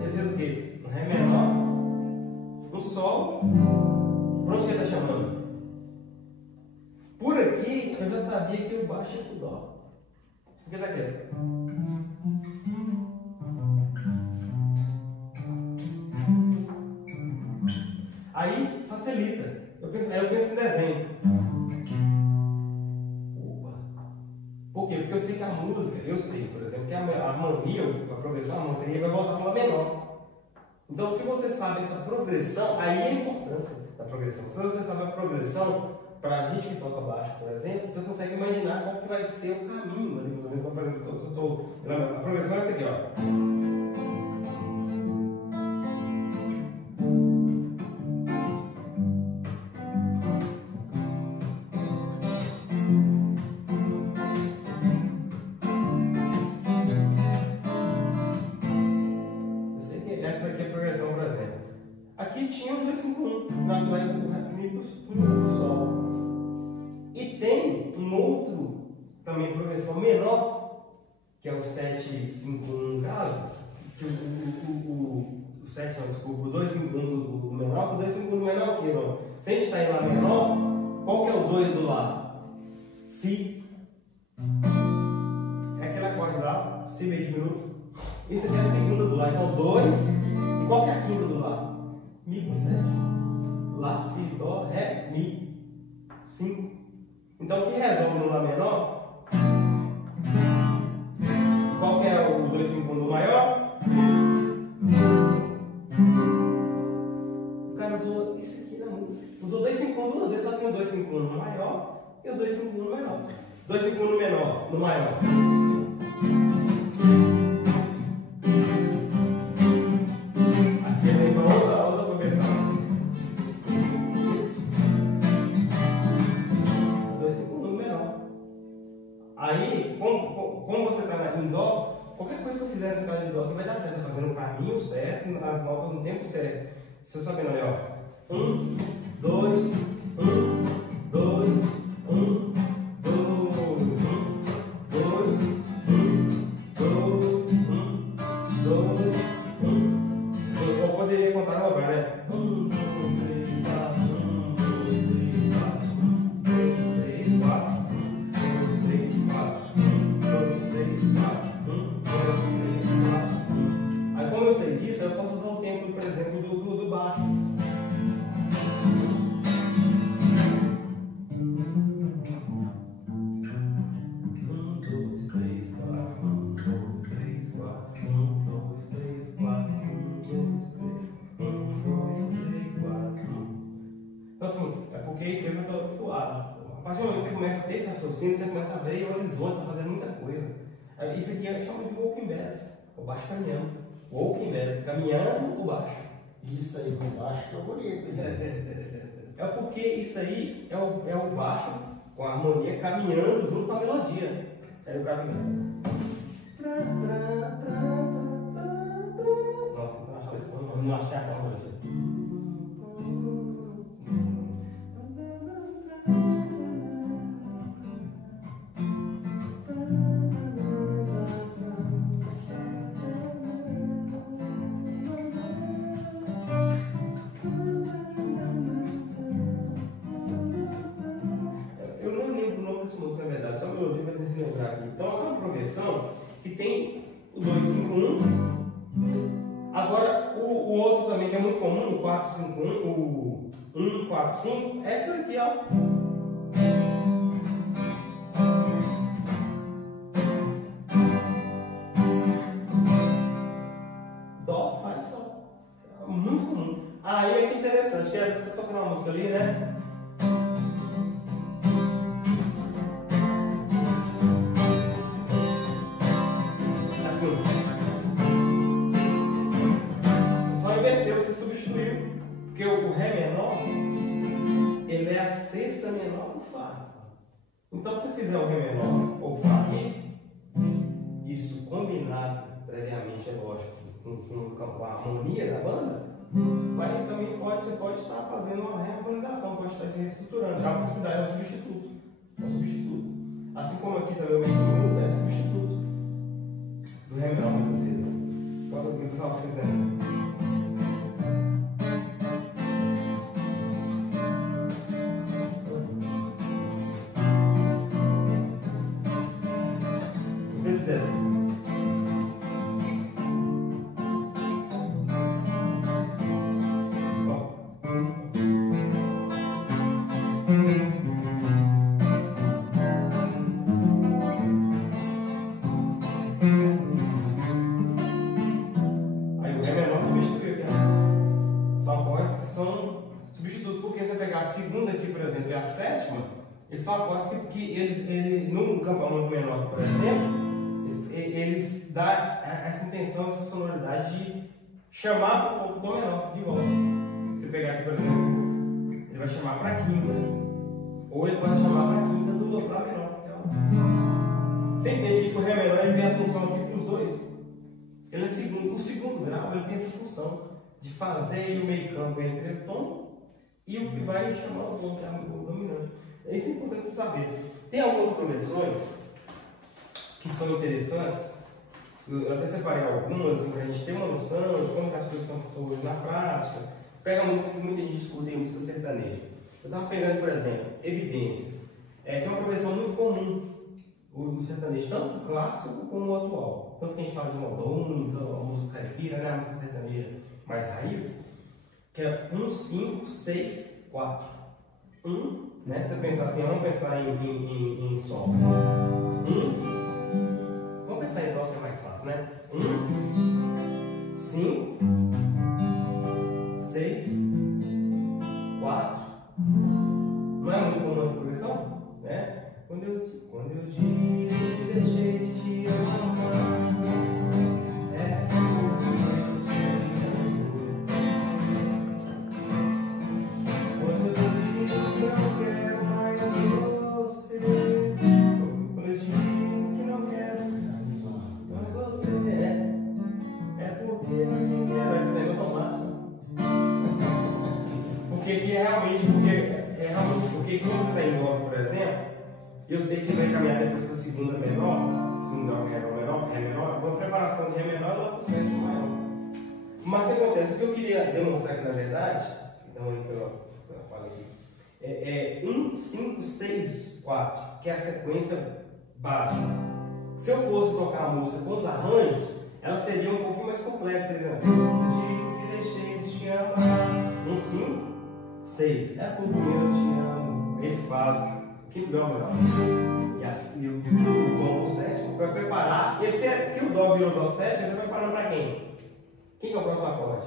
Ele fez o quê? Um Ré menor, um Sol. Por onde que ele está chamando? Por aqui eu já sabia que o baixo é o Dó. Por que está aqui? Aí facilita. Eu penso em desenho. Por quê? Porque eu sei que a música, por exemplo, que a harmonia, a progressão, a harmonia vai voltar para uma menor. Então, se você sabe essa progressão, aí é a importância da progressão. Se você sabe a progressão, para a gente que toca baixo, por exemplo, você consegue imaginar qual que vai ser o caminho ali. Por exemplo, a progressão é essa aqui, ó. também progressão menor, que é o 751 no caso, que o 7, não, desculpa, o 251 do menor, que o 251 do menor é o quê, não? Se a gente está em Lá menor, qual que é o 2 do Lá? Si. É aquele acorde lá, Si meio diminuto. Isso aqui é a segunda do Lá, então 2. E qual que é a quinta do Lá? Mi com 7. Lá, Si, Dó, Ré, Mi. 5. Então o que resolve no Lá menor? Qual que é o 251 do maior? O cara usou isso aqui na música. Usou 251 duas vezes, só tem o 251 no maior e o 251 no menor. 251 no menor, no maior. Aqui vem para outra progressão. 251 no menor. Aí, como você está em Dó, qualquer coisa que eu fizer nessa escala de Dó aqui vai dar certo, fazendo o caminho certo, as notas no tempo certo. Se eu saber, olha, ó. 1, 2, 1, 2, 1, 2, 1, 2, 1, 2, 1, 2, 1. Eu poderia contar e dobrar, né? 1, 2, 3, 4, 1, 2, 3, 4, 1, 2, 3, 4, 1, 2, 3, 4, 1, 2, 3, 4, 1, 2, 3, 4, 1. Aí, como eu sei disso, eu posso usar o tempo, por exemplo, do baixo. Então, assim, é porque isso eu estou habituado. A partir do momento que você começa a ter esse raciocínio, você começa a ver o horizonte, está fazendo muita coisa. Isso aqui a gente chama de walking bass, o baixo caminhando. Walking bass, caminhando o baixo. Isso aí com baixo que é bonito. É porque isso aí é o baixo com a harmonia caminhando junto com a melodia. É o caminhando. Nossa, não achei a melodia. Então, essa é uma progressão que tem o 251. Agora, o outro também que é muito comum, o 451, o 145, é essa aqui, ó. Dó, faz só. É muito comum. Aí é que interessante, que às vezes você tá tocando uma música ali, né? Porque o Ré menor, ele é a sexta menor do Fá. Então, se fizer o Ré menor ou Fá aqui, isso combinado previamente, é lógico, com a harmonia da banda, você pode estar fazendo uma reharmonização, pode estar se reestruturando. É uma possibilidade, é um substituto. É um substituto. Assim como aqui também o meio minuto é substituto do Ré menor, muitas vezes. Quando eu estava fazendo. Esses são acordes que eles num campo harmônico menor, por exemplo, eles dão essa intenção, essa sonoridade de chamar o tom menor de volta. Se você pegar aqui, por exemplo, ele vai chamar para a quinta, ou ele pode chamar para a quinta do Lá menor. Você entende que o Ré menor ele tem a função aqui para os dois? Ele é o segundo grau, ele tem essa função de fazer o meio campo entre o tom e o que vai chamar o tom, que é o dominante. Isso é importante saber. Tem algumas progressões que são interessantes. Eu até separei algumas assim, para a gente ter uma noção de como que as coisas são hoje na prática. Pega a música que muita gente escuta em música sertaneja. Eu estava pegando, por exemplo, Evidências. Tem uma progressão muito comum no sertanejo, tanto o clássico como o atual. Tanto que a gente fala de modões, a música caipira, né? A música sertaneja mais raiz, que é 1, 5, 6, 4. 1, né? Você pensar assim, vamos pensar em sol. 1, vamos pensar em dó que é mais fácil, né? 1, 5, 6, 4. Não é muito comum a progressão? Né? Quando eu digo que deixei de te amar, é porque eu te amo. Quando eu digo que não quero mais você, quando eu digo que não quero mais você, é porque eu te quero. Esse negócio é automático. Porque quando você está em dó, por exemplo, eu sei que vai caminhar depois para a segunda menor, segunda menor, ré menor, uma preparação de ré menor lá para o sétimo maior. Mas o que acontece? O que eu queria demonstrar aqui na verdade, então aí pela fala aqui, é 1, 5, 6, 4, que é a sequência básica. Se eu fosse tocar a música com os arranjos, ela seria um pouquinho mais complexa. Eu digo que deixei de te amar. 1, 5, 6. É porque eu te amo. Ele faz o quinto grau menor. E o dom do sétimo para preparar. Se o dó virou dó sétimo, ele vai preparando para quem? Quem é o próximo acorde?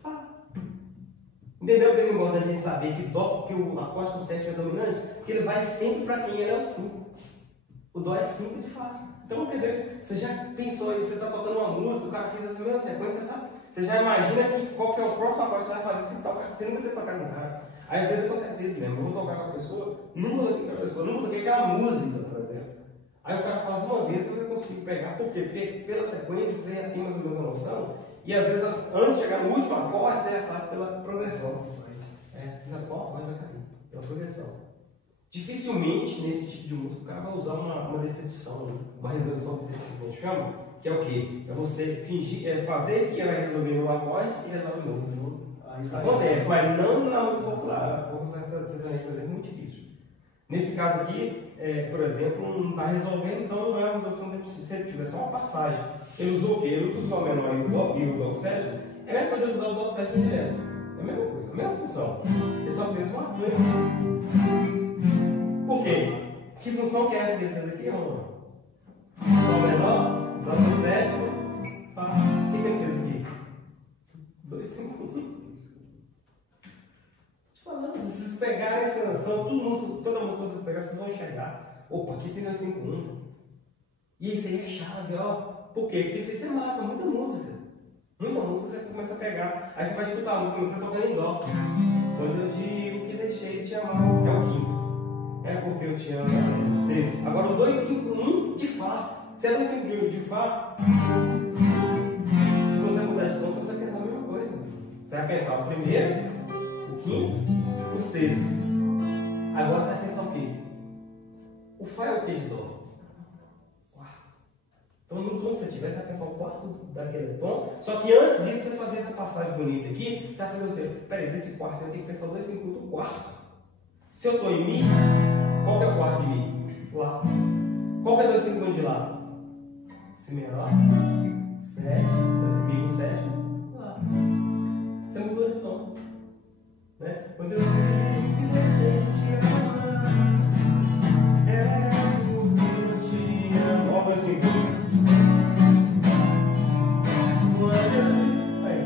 Fá. Entendeu? Porque é importante a gente saber que o acorde com sétimo é dominante, porque ele vai sempre para quem ele é o 5. O dó é 5 de Fá. Então, quer dizer, você já pensou aí, você está tocando uma música, o cara fez essa mesma sequência, sabe? Você já imagina qual que é o próximo acorde que vai fazer sem nunca ter tocado no cara. Aí às vezes acontece isso mesmo, eu vou tocar com a pessoa, nunca toquei aquela música, por exemplo. Aí o cara faz uma vez e eu não consigo pegar. Por quê? Porque pela sequência você já tem mais ou menos uma noção, e às vezes antes de chegar no último acorde, você já sabe pela progressão. Você sabe qual acorde vai cair, pela progressão. Dificilmente nesse tipo de música o cara vai usar uma decepção, uma resolução que a gente chama, que é o quê? É você fingir, fazer que vai resolver um acorde e resolve outro. Acontece, mas não na música popular. A música sertaneja, por exemplo, é muito difícil. Nesse caso aqui, por exemplo, não está resolvendo, então não é uma resolução se ele tiver só uma passagem. Ele usou o quê? Ele usou o sol menor e o dó sétimo. É a mesma coisa de usar o dó sétimo direto. É a mesma coisa, a mesma função. Ele só fez uma arranjo. Por quê? Que função que é essa que ele fez aqui? Sol menor, dó sétimo, Fá. O que ele fez aqui? 2, 5, 1. Falando, se vocês pegarem essa noção, toda música que vocês pegarem, vocês vão enxergar. Opa, aqui tem 2, 5, 1. E isso aí é chave, ó. Por quê? Porque isso aí você mata muita música. Muita música você começa a pegar. Aí você vai escutar a música, você tocando em dó. Quando eu digo que deixei de te amar, é o quinto. É porque eu te amo, é o sexto. Agora o 2, 5, 1 de Fá. Se é 2, 5, 1 de Fá, se você mudar de tom, você vai pensar a mesma coisa. Você vai pensar o primeiro, o quinto, o sexto. Agora você vai pensar o quê? O Fá é o quê de dó? Quarto. Então no tom que você tiver, você vai pensar o quarto daquele tom. Só que antes disso, você fazer essa passagem bonita aqui, você vai fazer assim, peraí, desse quarto eu tenho que pensar o 2, 5, 1 do quarto. Se eu estou em Mi, qual que é o quarto de Mi? Lá. Qual que é o 2, 5, 1 de Lá? Si menor, 7, Mi, 7, Lá. Você mudou de tom. Né? Quando eu digo que deixei de te amar, é porque eu te amo. Olha assim. Aí.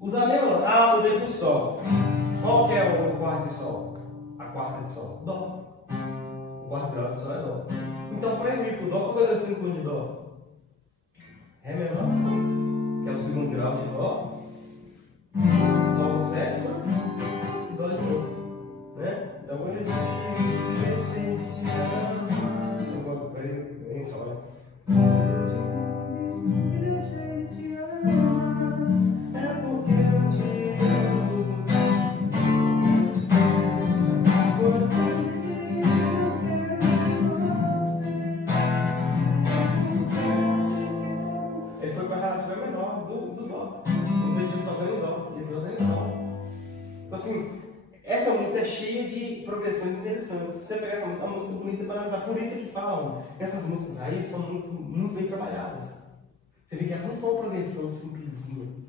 Usa a mesma. Ah, mudei pro Sol. Qual que é o quarto de Sol? A quarta de Sol? Dó. O quarto grau de Sol é Dó. Então, para eu ir para o Dó, qual é o 2, 5, 1 de Dó? Ré menor, que é o segundo grau de Dó. Sol sétima e Dó de novo. Né? Então, quando eu digo que deixei de te amar, eu vou para ele em Sol. interessantes. Se você pegar essa música, é uma música bonita para analisar. Por isso é que falam que essas músicas aí são muito bem trabalhadas. Você vê que elas não são uma progressão simplesinha.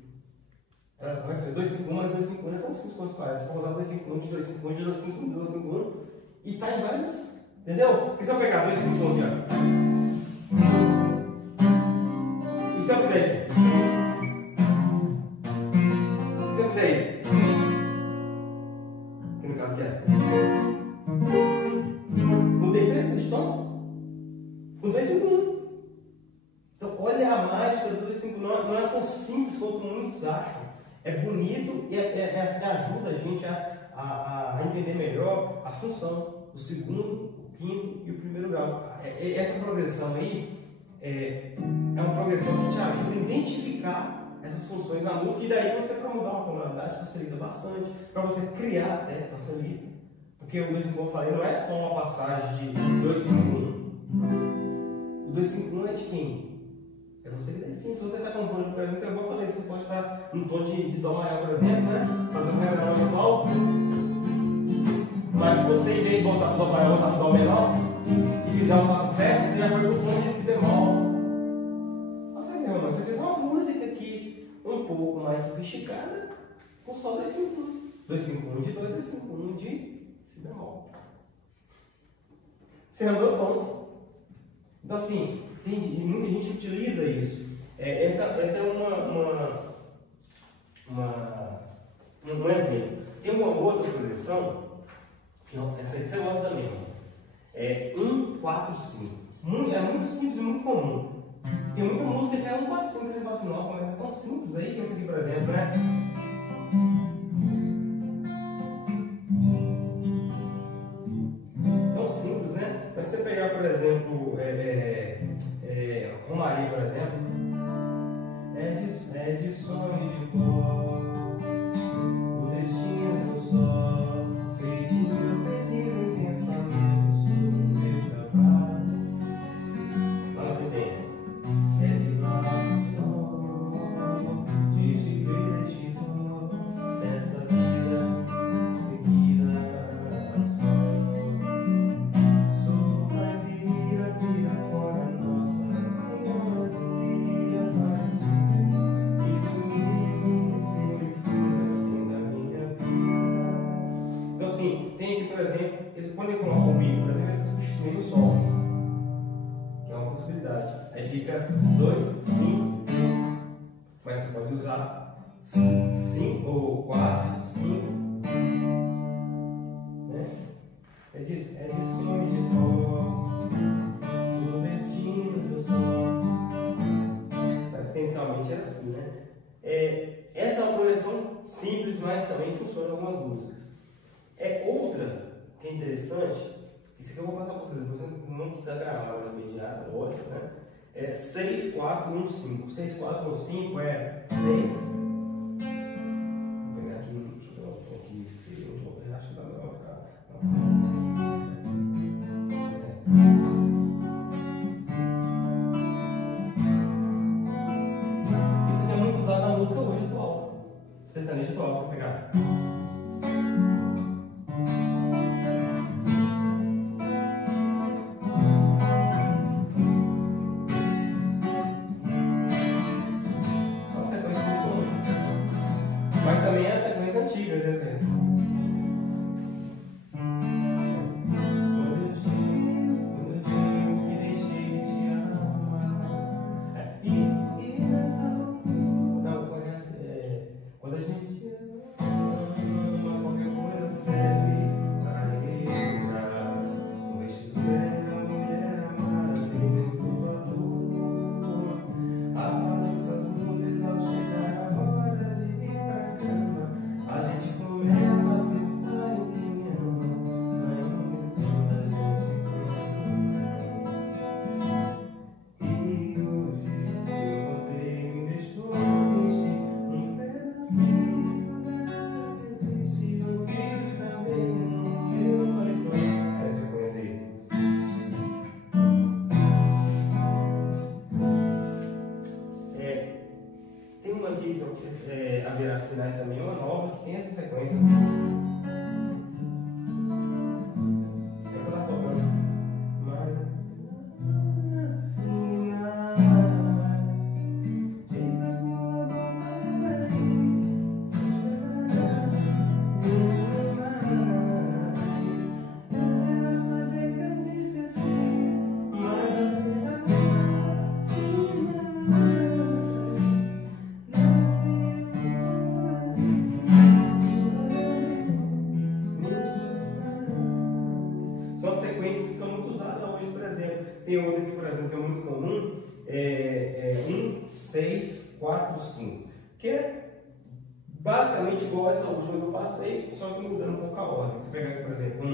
251, mas 251 não é tão simples quanto parece. Você pode usar 251, de 251, de 251, de 251 e tá em vários. Entendeu? Porque se eu pegar 251 aqui, ó. E se eu fizer isso? Se eu fizer isso? Que no caso que é? Mudei 3 de tom? Com 251. Então, olha a mágica do 251. Não é tão simples quanto muitos acham. É bonito e ajuda a gente a entender melhor a função do segundo, o quinto e o primeiro grau. Essa progressão aí é uma progressão que te ajuda a identificar essas funções na música, e daí você, para mudar uma tonalidade, facilita bastante. Para você criar até, facilita. Porque o 251, como eu falei, não é só uma passagem de 251. O 251 é de quem? É você que define. Se você está compondo, por exemplo, eu falei, você pode estar num tom de dó maior, por exemplo, né? Fazer um ré menor no sol. Mas se você, em vez de botar o dó maior, botar o dó menor e fizer o fato certo, você já foi para o tom de si bemol. Você fez uma música aqui um pouco mais sofisticada com só 251. 251 de dó, 251 de si bemol. Você lembrou tons? Então, assim, muita gente utiliza isso. Essa é um exemplo. Tem uma outra progressão, que essa aqui você gosta também. É 1, 4, 5. É muito simples e muito comum. Tem muita música que é 1, 4, 5, que você fala assim, nossa, mas é tão simples aí, que esse aqui, por exemplo, né? Tão simples, né? Mas se você pegar, por exemplo, Romaria, por exemplo, é de sonho e de pó, o destino do sol, feito meu pedido em pensamento sobre o meu trabalho. Lá que tem. É de nosso dom, de vida e de dor, dessa vida seguida a sol. Sou caipira, fora Nossa Senhora de Aparecida, e domingo fim da minha vida. Então, assim, tem aqui, por exemplo, quando ele coloca o Mi, por exemplo, ele substitui o Sol, que é uma possibilidade. Aí fica 2, 5, mas você pode usar 5 ou 4, 5, né? É de sonho de pó, o destino do sol. Mas pensamentalmente era assim, né? Essa é uma progressão simples, mas também funciona em algumas músicas. Outra que é interessante, isso aqui eu vou passar para vocês, você não precisa gravar de imediato, lógico, né? 6, 4, 1, 5. 6, 4, 1, 5 é 6. Vou pegar aqui, deixa eu ver um tom aqui, eu acho que dá melhor ficar. Isso aqui é muito usado na música hoje atual. Sertanejo atual, vou pegar. Mas também é a sequência antiga, né, velho? Quando eu digo que deixei de te amar, e nessa loucura. Não, quando a gente ama, qualquer coisa serve para lembrar. O vestido dela, a mulher amada, dentro da dor. Apaga essas luzes ao chegar a hora de ir pra cama. A gente começa a pensar em quem ama, na intenção da gente ter. E hoje eu encontrei um deixou existir um pedacinho da existe um filho também no meu coração. Essa eu conheci. Tem uma aqui, haverá sinais também, uma nova que tem essa sequência. igual essa última que eu passei, só que mudando um pouco a ordem. Você pegar aqui, por exemplo,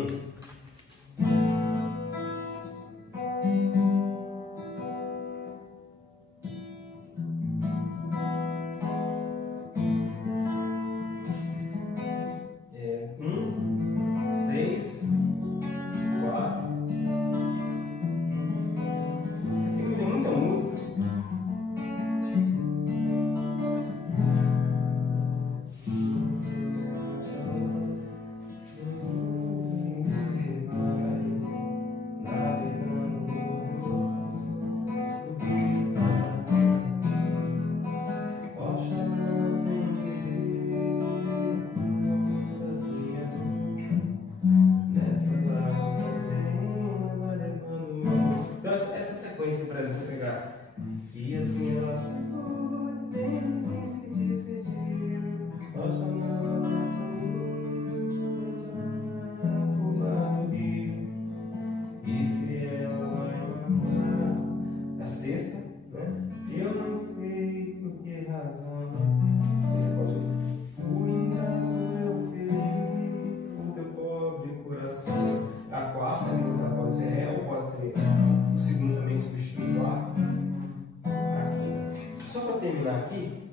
aqui,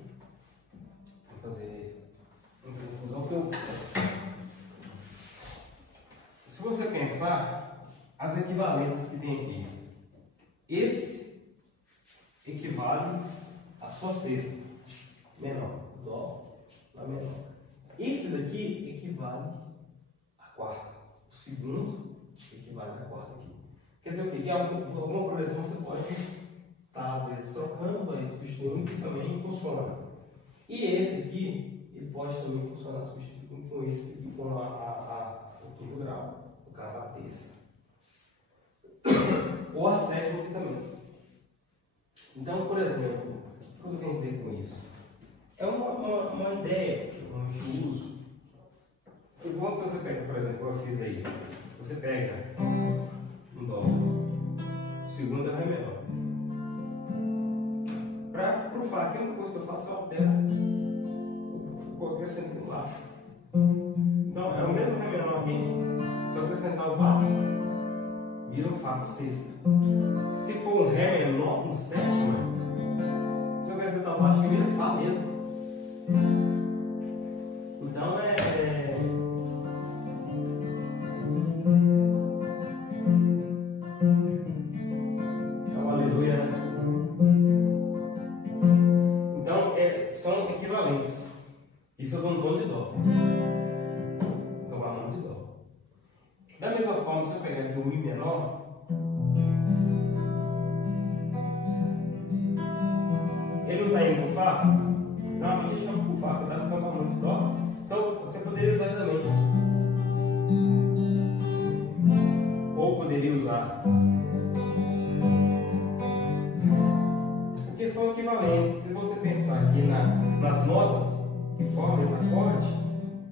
vou fazer uma confusão que eu... Se você pensar, as equivalências que tem aqui, esse equivale à sua sexta menor, dó, lá menor. Esse daqui equivale à quarta, o segundo equivale à quarta aqui. Quer dizer o quê? Que alguma progressão você pode às vezes trocando, mas substituindo também funciona. E esse aqui, ele pode também funcionar substituindo com esse aqui, com o quinto grau, no caso a terça. Ou a sétima aqui também. Então, por exemplo, o que eu quero dizer com isso? É uma ideia que eu uso. Enquanto você pega, por exemplo, eu fiz aí, você pega um dó, o segundo é Ré menor. Para o Fá, que é uma coisa que eu faço, eu altero o acrescento embaixo. Então, é o mesmo Ré menor aqui, se eu acrescentar o Fá, vira um Fá com sexta. Se for um Ré menor com sétima, se eu acrescentar o baixo, vira Fá mesmo. Então, é um aleluia, né? São equivalentes. Isso eu dou um tom de dó. Então, um tom de dó. Da mesma forma, se eu pegar aqui o Mi menor, ele não está indo para o Fá? Normalmente a gente chama para o Fá, porque está no campo de dó. Então, você poderia usar também. Ou poderia usar. Porque são equivalentes. Se você pensar aqui nas notas que formam esse acorde,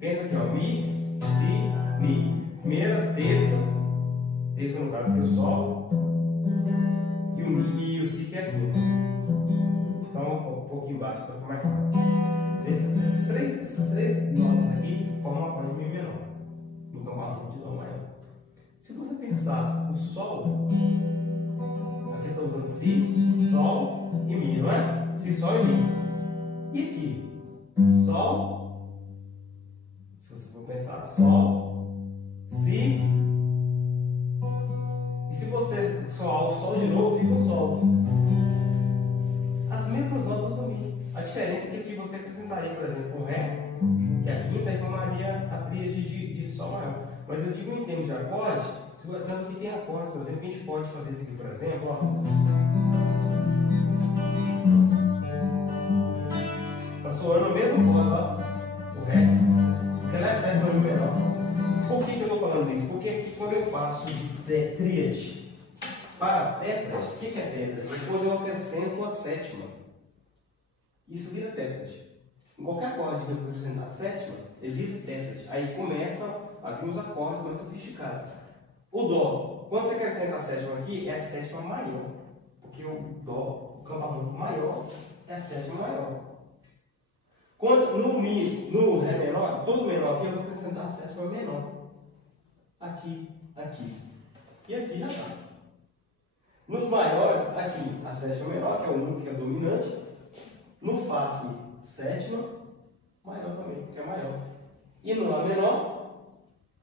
pensa aqui, ó, Mi, Si, Mi. Primeira, terça no caso que é o Sol, e o Mi e o Si que é a quinta. Então, um pouquinho embaixo para ficar mais fácil. Essas três notas aqui formam um acorde de Mi menor. Então, barulho de Dó maior. Se você pensar o Sol, aqui está usando Si, Sol e Mi, não é? Si, Sol e Mi. E aqui? Sol, se você for pensar, Sol, Si, e se você soar o Sol de novo, fica o Sol. As mesmas notas do Mi. A diferença é que aqui você acrescentaria, por exemplo, o Ré, que é a quinta, e formaria a tríade de Sol maior. Mas eu digo em termos de acorde, tanto que tem acordes, por exemplo, que a gente pode fazer isso aqui, por exemplo, ó. Está soando o mesmo corda, o Ré, porque ela é sétima no menor. Por que eu estou falando isso? Porque aqui, quando eu passo de tríade para tétrade, o que é tétrade? É quando eu acrescento a sétima. Isso vira tétrade. Em qualquer acorde que eu acrescentar a sétima, ele vira tétrade. Aí começa a vir os acordes mais sofisticados. O Dó, quando você acrescenta a sétima aqui, é a sétima maior. Porque o Dó, o campo harmônico maior, é a sétima maior. Quando no Mi, no Ré menor, todo menor aqui eu vou acrescentar a sétima menor. Aqui, aqui. E aqui já está. Nos maiores, aqui a sétima menor, que é o único que é dominante. No Fá aqui, sétima, maior também, que é maior. E no Lá menor,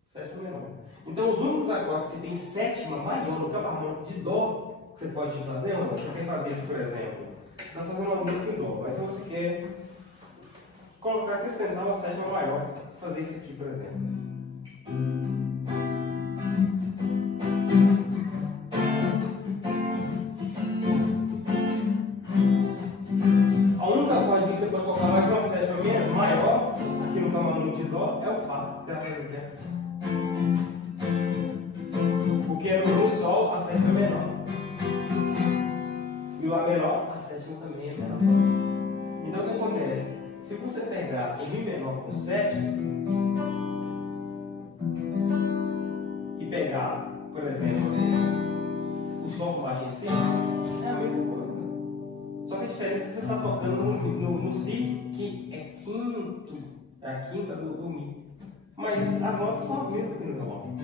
sétima menor. Então os únicos acordes que tem sétima maior no campo harmônico de Dó, que você pode fazer, você quer fazer aqui, por exemplo, você está fazendo uma música em Dó, mas se você quer colocar, acrescentar uma sétima maior, fazer isso aqui, por exemplo. A única acorde que você pode colocar mais uma sétima maior, aqui no campo harmônico de Dó, é o Fá. Você vai fazer aqui. Porque no Sol a sétima é menor. E o Lá menor, a sétima também é menor. Então o que acontece? Se você pegar o Mi menor com sétima e pegar, por exemplo, o Sol com baixo em Si, é a mesma coisa. Só que a diferença é que você está tocando no Si, que é quinto, é a quinta do Mi. Mas as notas são as mesmas aqui no violão.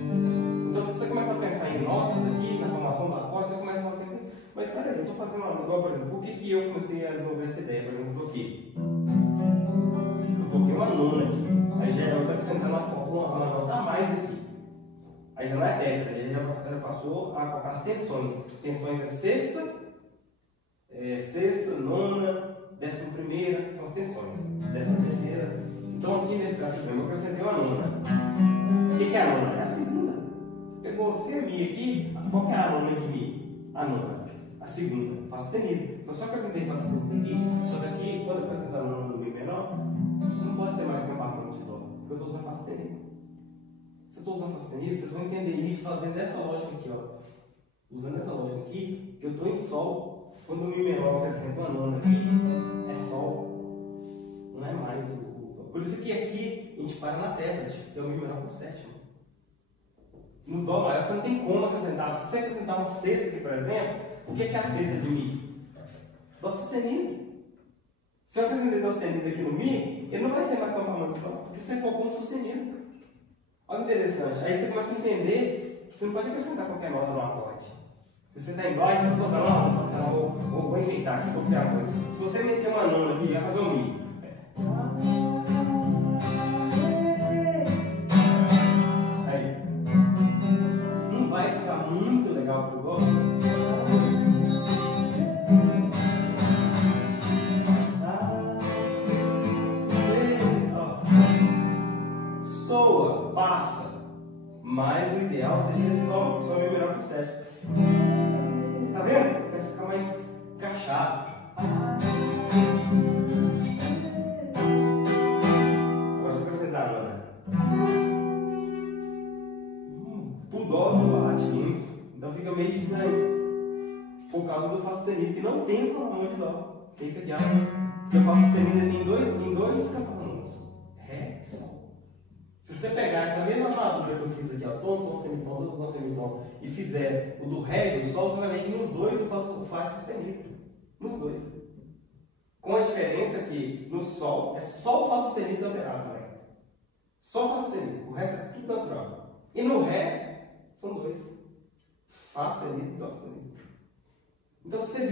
Então, se você começa a pensar em notas aqui, na formação da acorde, você começa a fazer assim, mas peraí, eu estou fazendo uma. Igual, por exemplo, por que eu comecei a desenvolver essa ideia? Por exemplo, eu coloquei uma nona aqui. Aí já eu estou acrescentando uma nota a mais aqui. Aí já não é técnica, aí já passou a colocar as tensões. Tensões é sexta, nona, 11ª, são as tensões. 13ª. Então aqui nesse caso eu acrescentei uma nona. O que é a nona? É a segunda. Você pegou C Mi aqui, qual que é a nona de Mi? A nona. A segunda, Fá sustenido. Então só acrescentei Fá sustenido aqui, só que aqui, quando eu acrescentar a nona no Mi menor, não pode ser mais que uma harmônica de Dó, porque eu estou usando Fá sustenido. Se eu estou usando Fá sustenido, vocês vão entender isso fazendo essa lógica aqui, ó. Usando essa lógica aqui, que eu estou em Sol, quando o Mi menor eu acrescento uma nona aqui, é Sol, não é mais o. Por isso que aqui a gente para na tétrade, que é o Mi menor com sétima. No Dó maior você não tem como acrescentar. Se você acrescentar uma sexta aqui, por exemplo, o que é a sexta de Mi? Dó sustenido. Se eu acrescentar Dó sustenido aqui no Mi, ele não vai ser mais campo harmônico de Dó, porque você colocou um sustenido. Olha que interessante. Aí você começa a entender que você não pode acrescentar qualquer nota no acorde. Se você está em Dó, aí você não toca, não, vou enfeitar aqui, vou criar uma coisa. Se você meter uma nona aqui, vai fazer um Mi. Vai ficar muito legal pro Dó. Soa, passa. Mas o ideal seria só Mi menor com sétima. Tá vendo? Vai ficar mais encaixado. Agora você vai acrescentar a nona. O Dó não bate muito, então fica meio estranho. Por causa do Fá sustenido, que não tem campo harmônico de Dó. Que é isso aqui, ó. Porque o Fá sustenido tem dois campos harmônicos: Ré e Sol. Se você pegar essa mesma madura que eu fiz aqui, ó, tom, semitom, tom, semitom, e fizer o do Ré e do Sol, você vai ver que nos dois o Fá é sustenido. Nos dois. Com a diferença que no Sol é só o Fá sustenido alterado, né? Só o Fá sustenido, o resto é tudo natural. E no Ré, são dois. Fá sustenido e Dó sustenido. Então, se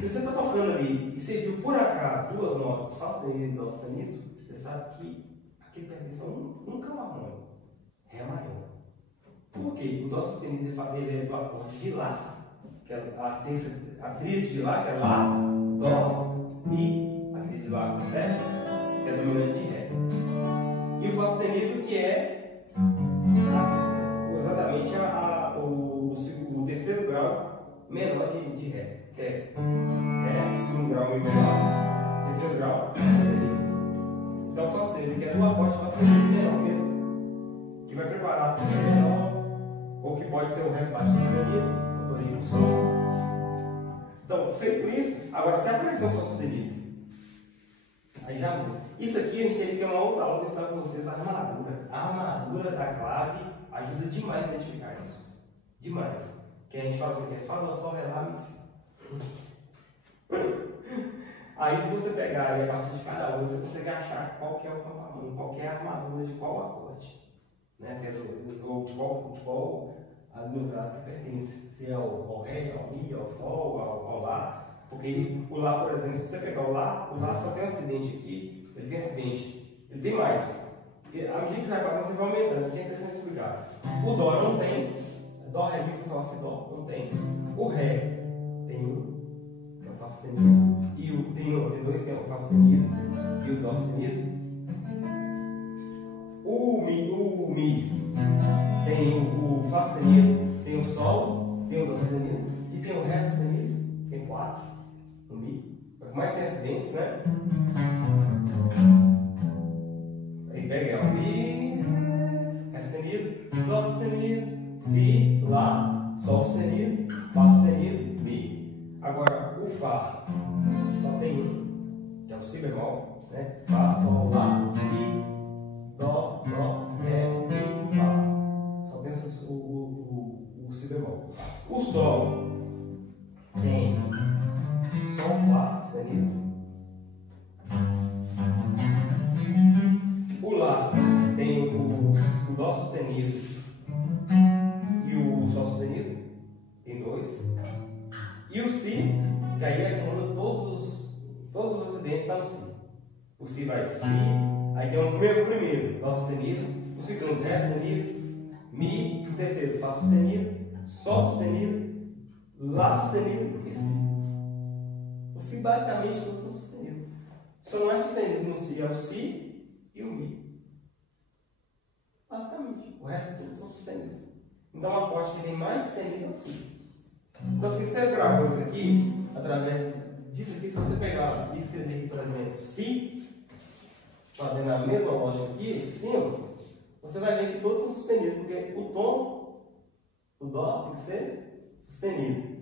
você está tocando ali e você viu por acaso duas notas, Fá sustenido e Dó sustenido, você sabe que aquele percussão nunca é um harmônico. Ré maior. Por quê? O Dó sustenido ele é do acorde de Lá, que é a tríade de Lá, que é Lá, Dó, Mi, a tríade de Lá com sétima, que é dominante de Ré. E o Fá sustenido, que é exatamente o terceiro grau menor de Ré, que é Ré, segundo grau Mi menor, terceiro grau, Fá sustenido. Então, Fá sustenido, que é do acorde Fá sustenido menor mesmo, que vai preparar para o Fá menor, ou que pode ser o Ré baixo sustenido, por aí o Sol. Então, feito isso, agora se aparecer um Sol sustenido, aí já muda. Isso aqui a gente teria que ter uma outra aula que está com vocês, a armadura. A armadura da clave ajuda demais a identificar isso. Demais. Que a gente fala assim, que é Fá, Dó, Sol, Ré, Lá, Mi, Si. Aí se você pegar e a partir de cada um, você consegue achar qual que é o campamento, qual que é a armadura de qual acorde. Né? Se é ou de qual no caso que pertence, se é ao Ré, ao Mi, ao Sol, ao Lá. Porque o Lá, por exemplo, se você pegar o Lá só tem um acidente aqui, ele tem acidente, ele tem mais. Porque à medida que você vai fazendo, você vai aumentando, isso aqui é interessante explicar. O Dó não tem, Dó, Ré, Mi, Sol, Si, Dó, não tem. O Ré tem um, que é o Fá sustenido, e tem dois, que é o Fá sustenido, e o Dó sustenido. O Mi tem o Fá sustenido, tem o Sol, tem o Dó sustenido, e tem o Ré sustenido, tem 4 no Mi. É o que mais tem acidentes, né? Aí pega o Mi, Ré sustenido, Dó sustenido, Si, Lá, Sol sustenido, Fá sustenido, Mi. Agora, o Fá só tem um, que é o Si bemol, né? Fá, Sol, Lá, Si, Dó, Ré, Mi, Fá. Só tem o Si bemol. O Sol tem Sol, Fá sustenido. O Lá tem o Dó sustenido e o Sol sustenido, tem 2. E o Si, que aí acumula todos os acidentes, está no Si. O Si vai Si, aí tem o primeiro Dó sustenido, o segundo Ré sustenido, Mi, o terceiro Fá sustenido, Sol sustenido, Lá sustenido e Si. O Si basicamente todos são sustenidos. Só não é sustenido no Si, é o Si e o Mi. Basicamente, o resto todos são sustenidos. Então a acorde que tem mais sustenido é o Si. Então, se você gravou isso aqui, através disso aqui, se você pegar e escrever aqui, por exemplo, Si, fazendo a mesma lógica aqui, em cima, você vai ver que todos são sustenidos, porque o tom, o Dó, tem que ser sustenido.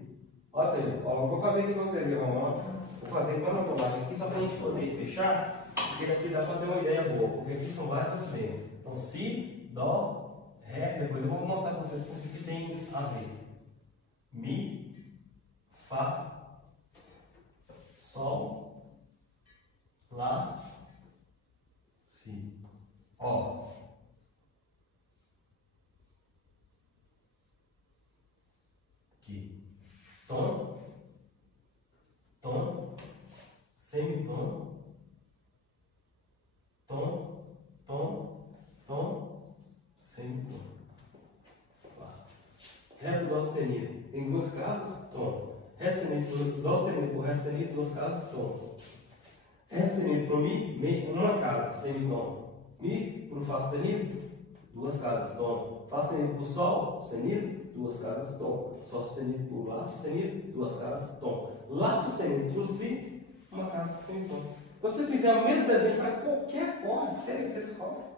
Olha isso aí, ó, eu vou fazer aqui para você ver, vou fazer aqui automático aqui, só para a gente poder fechar, porque aqui dá para ter uma ideia boa, porque aqui são várias acidências. Então, Si, Dó, Ré, depois eu vou mostrar para vocês o que tem a ver. Mi, Fá, Sol, Lá, Si. Ó. Aqui. Tom, tom, semitom, tom, tom, tom, semitom. Ré do Dó sustenido. Em duas casas, tom. Ré sustenido por Dó sustenido por Ré sustenido, duas casas, tom. Ré sustenido por Mi, uma casa, semitom. Mi por Fá sustenido, duas casas, tom. Fá sustenido por Sol sustenido, duas casas, tom. Sol sustenido por Lá sustenido, duas casas, tom. Lá sustenido por Si, uma casa, semitom. Se você fizer o mesmo desenho para qualquer acorde, sério que você descobre.